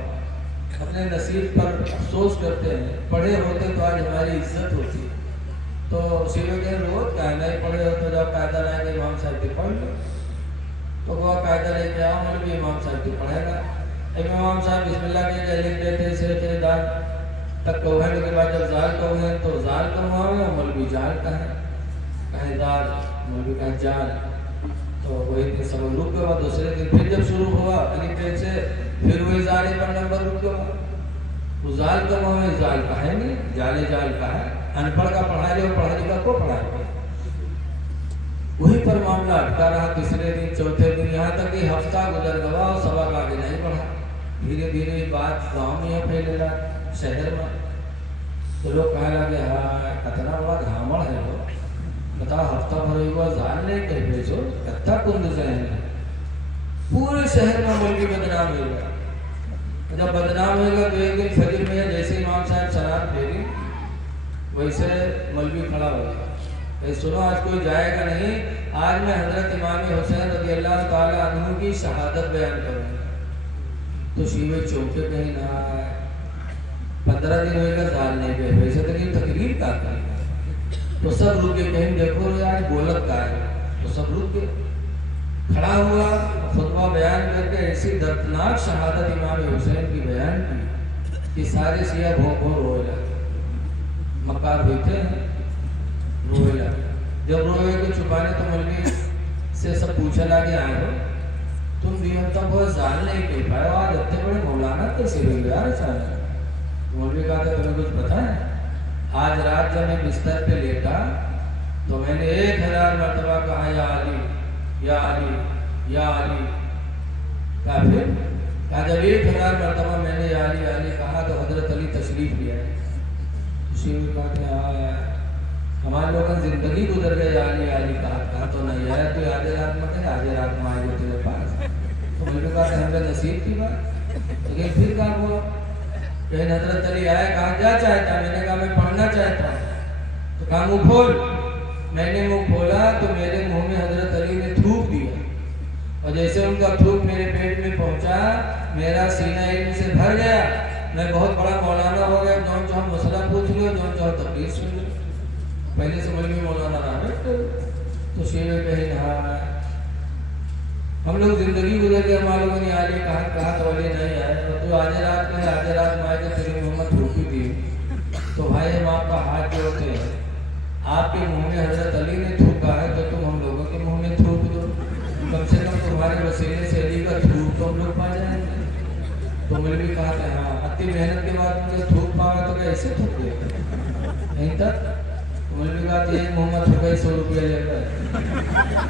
अपने नसीब पर अफसोस करते हैं, पढ़े होते तो आज हमारी इज्जत होती। तो शिव के रोज क्या नहीं पढ़े हो, तो जब कायदा लाएंगे इमाम साहब की पढ़ लो। तो वह कायदा लेके आओ, मौलवी इमाम साहब की पढ़ेगा। इमाम साहब बिस्मिल्लाह के लिख देते से दाल तक कौहन के बाद जब जाल कौहन, तो जाल कौहावे, मौलवी जाल कहे दाल, मौलवी कहे जाल। तो वही दिन सब रुक गया। दूसरे दिन फिर जब शुरू हुआ अली पेज से, फिर वही जाले पर नंबर रुक गया। वो जाल का वहाँ जाल का है नहीं, जाले जाल का है। अनपढ़ का पढ़ा ले, पढ़ा लिखा को पढ़ाएगा। वही पर मामला अटका रहा। तीसरे दिन, चौथे दिन, यहाँ तक कि हफ्ता गुजर गया और सबक आगे नहीं बढ़ा। धीरे धीरे बात गाँव में फैले रहा, शहर में। तो लोग कहने लगे हाँ कितना बड़ा घामड़ है वो, बता हफ्ता भर हुआ जान नहीं कह भेजो, कत्ता कुंद जाएंगे। पूरे शहर में मौलवी बदनाम होगा। जब बदनाम होगा तो एक दिन फजर में जैसे इमाम साहब सलाम फेरी, वैसे मौलवी खड़ा हो गया। सुनो आज कोई जाएगा नहीं, आज मैं हजरत इमाम हुसैन रज़ियल्लाहु ताला अन्हु की शहादत बयान करूँगा। तो शिवे चौके कहीं ना 15 दिन होगा जान नहीं गए, वैसे तो नहीं तकरीर का करें। तो सब रुक के कहीं देखो यार बोलत का है, तो सब रुक के खड़ा हुआ, खुतबा बयान करके ऐसी दर्दनाक शहादत इमाम हुसैन की बयान की कि सारे शिया भों रोए लगे। मक्कार हुए हैं, रोए लगे। जब रोए को छुपाने तो मौलवी से सब पूछा लगे आए हो तुम भी, हम तब बहुत जान नहीं कह पाए, आज इतने बड़े मौलाना कैसे हो गया अचानक? मौलवी कहा था तुम्हें कुछ पता है? आज रात जब मैं बिस्तर पे लेटा तो मैंने 1000 मरतबा कहा या अली या अली या अली। क्या फिर कहा जब 1000 मरतबा मैंने या अली कहा तो हजरत अली तशरीफ लिया। शिव कहा हमारे लोगों की जिंदगी गुजर गई, या अली कहा तो नहीं आया, तो आधे रात में कहे आधे रात में आएगा तेरे पास। तो मैंने कहा हमें नसीब की बात। लेकिन फिर कहा हुआ कहीं हजरत अली आया, कहा क्या चाहता? मैंने कहा मैं पढ़ना चाहता हूँ। तो कहा मुँह खोल। मैंने मुँह खोला तो मेरे मुंह में हजरत अली ने थूक दिया, और जैसे उनका थूक मेरे पेट में पहुंचा, मेरा सीना इल्म से भर गया। मैं बहुत बड़ा मौलाना हो गया, जो चाहो मसला पूछ लो, जो चाहो तकरीर सुन लो। पहले से मौलवी मौलाना रहा तो शेर कहे नहा हम लोग जिंदगी गुजर के मालूम नहीं आले कहा तो वाले नहीं आए और तो आधे रात में आए तो तेरी मोहम्मद थूकी थी। तो भाई हम आपका हाथ जोड़ते हैं, आपके मुंह में हजरत अली ने थूका है तो तुम हम लोगों के मुंह में थूक दो, कम से कम तुम्हारे वसीले से अली का थूक तो हम लोग पा जाएंगे। तो मौलवी कहा था हाँ अति मेहनत के बाद मुझे थूक पाओगे तो कैसे थूक देगा नहीं तक। मौलवी कहा था एक मोहम्मद थूका 100 रुपया लेकर।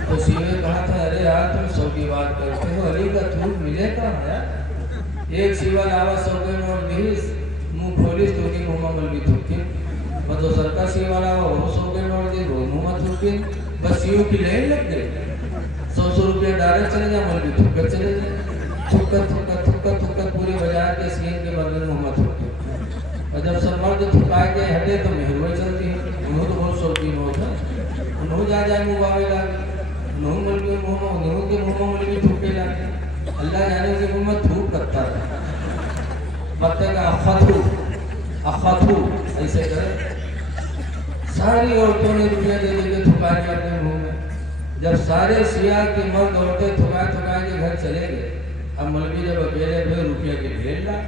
तो सीवे कहा था अरे यार तुम 100 की बात करते हो, अली का थूक मिले कहाँ यार। एक सीवा लावा 100 के नोट दीस मुंह खोलिस तो की मोहम्मद मौलवी थूके बस दोसर का सीवा लावा वो 100 के नोट दी वो मोहम्मद थूके बस सीव की लाइन लग गई। 100 रुपया डायरेक्ट चले जा मौलवी थूक चले जाए थुक्का पूरे बाजार के सीएम के बदले मोहम्मद थूके। और जब सब मर्द थुका के हटे तो मेहरबानी चलती है उन्होंने तो बहुत शौकीन होता है उन्होंने जा जाए मुबावे लागे उन्होंने मौलवी उन्होंने के मुँह में मौलवी थूके लागे। अल्लाह जाने के मुँह में थूक करता है पत्ते का अखथू ऐसे करे। सारी औरतों ने रुपया दे के थुकाए अपने मुँह में। जब सारे सिया के मर्द औरतें थुकाए के घर चले गए, अब मौलवी जब अकेले हुए रुपया के ढेर ला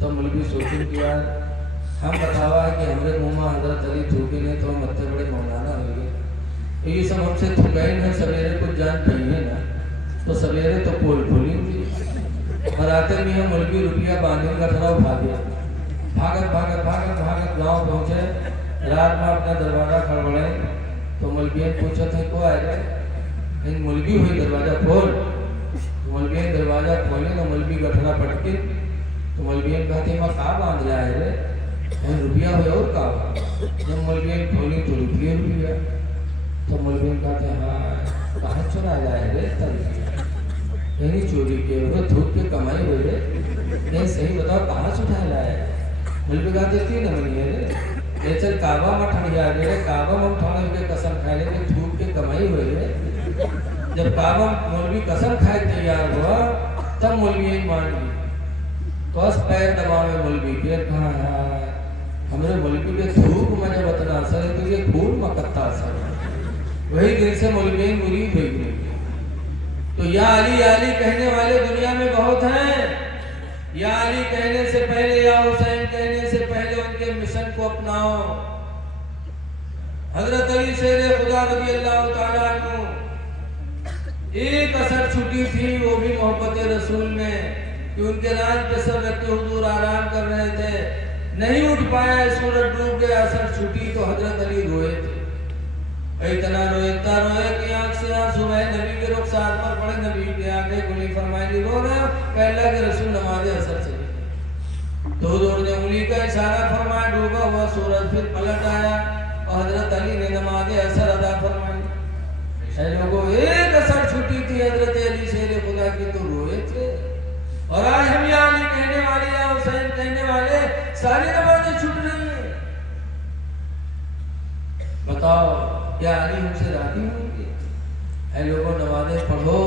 तो मौलवी सोचें कि यार हम बतावा कि हमारे मुँह में हजरत अली थूके नहीं तो हम इतने बड़े मौलाना हो गए। तो ये सब हमसे थुकाई नहीं सवेरे कुछ जान पाइए ना तो सवेरे तो पोल खोली थी और आते भी हम मौलवी रुपया बांधने का थोड़ा भागे भागत गाँव पहुँचे। रात में अपना दरवाजा खड़बड़ाए तो मौलवी ने पूछा था को आएगा इन मौलवी हुई दरवाजा खोल। मौलवी ने दरवाजा खोले तो मौलवी गठरा पटके तो मौलवी ने कहा मैं कहाँ बांध रहा है रे रुपया हुआ और कहा। जब मौलवी ने खोली तो रुपया तो मौलवी ने कहा हाँ कहाँ चुरा लाए रे यही चोरी के वो धूप के कमाई हुए रे नहीं सही बताओ कहाँ से उठा लाए। मौलवी कहा देती न मनी है रे चल काबा में ठंडिया रे काबा में ठंड के कसम खाए रे धूप के कमाई हुए रे। जब काबा मौलवी कसम खाए तैयार हुआ तब मौलवी मान ली तो बस पैर दबावे मौलवी के कहा हमारे मौलवी के धूप में जब इतना असर है तो ये खून में कत्ता असर है। वही दिन से मौलवी मुरीद हुई गई। तो या अली कहने वाले दुनिया में बहुत हैं। या अली कहने से पहले या हुसैन कहने से पहले उनके मिशन को अपनाओ। हजरत अली शेर खुदा रज़ी अल्लाह तआला अन्हु एक असर छुट्टी थी वो भी मोहब्बत रसूल में कि उनके राज पे सब व्यक्ति हुजूर आराम कर रहे थे नहीं उठ पाया सूरज डूब गया असर छुट्टी तो हजरत अली रोए थे। इतना रोए कि आंख से आंसू बहे नबी के रुखसार पर पड़े नबी की आंखें खुली फरमाई रो रहे कहला के रसूल नमाज असर चली दो दौड़ ने उंगली का इशारा फरमाया डूबा हुआ सूरज फिर पलट आया और हजरत अली ने नमाज असर अदा फरमाई। लोगों एक असर छुट्टी थी हजरत अली शेर खुदा की तो रोए थे। और आज हम या अली कहने वाले या हुसैन कहने वाले सारी नमाजें छूट रही हैं। बताओ क्या अली हमसे राजी होंगे? ऐ लोगों नमाजें पढ़ो।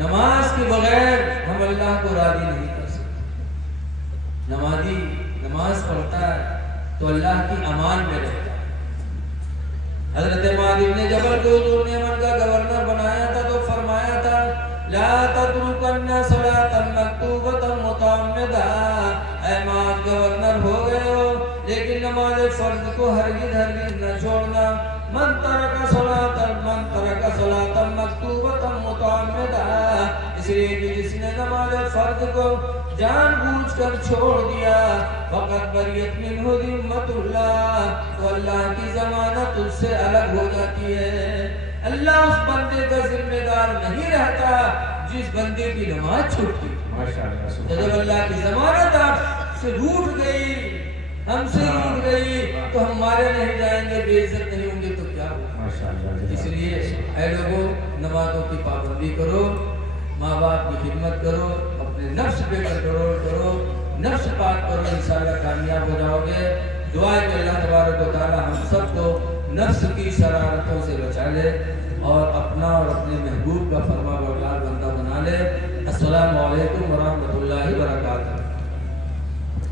नमाज के बगैर हम अल्लाह को राजी नहीं कर सकते। नमाजी नमाज पढ़ता है तो अल्लाह की अमान में रहता है। हजरत मुआज़ इब्न जबल को हुजूर ने यमन का गवर्नर बनाया था तो फरमाया था ला तत्रुकन्ना सलातन मक्तूबतन मुतअम्मिदा। ऐ मुआज़ गवर्नर हो गए हो लेकिन नमाज फर्ज को हरगिज़ न छोड़ना। मन तरका सलातन मक्तूबतन मुतअम्मिदा। इसलिए कि जिसने नमाज फर्ज को जानबूझकर छोड़ दिया फकत बरियत मिन्हु ज़िम्मतुल्लाह तो अल्लाह की जमानत उससे अलग हो जाती है। अल्लाह उस बंदे का जिम्मेदार नहीं रहता जिस बंदे की नमाज छूटी। तो जब अल्लाह की जमानत आपसे रूठ गई हमसे रूठ गई तो हम मारे नहीं जाएंगे बेइज्जत नहीं होंगे तो क्या होगा। इसलिए ऐ लोगों नमाजों की पाबंदी करो, माँ बाप की खिदमत करो, अपने नफ्स पे कंट्रोल करो, नफ्स पाक करो, इंशाअल्लाह कामयाब हो जाओगे। दुआ है कि अल्लाह तबारक व तआला हम सबको नफ्स की शरारतों से बचा ले और अपना और अपने महबूब का फरमाबरदार बंदा बना ले। अस्सलामु अलैकुम व रहमतुल्लाहि व बरकातहू।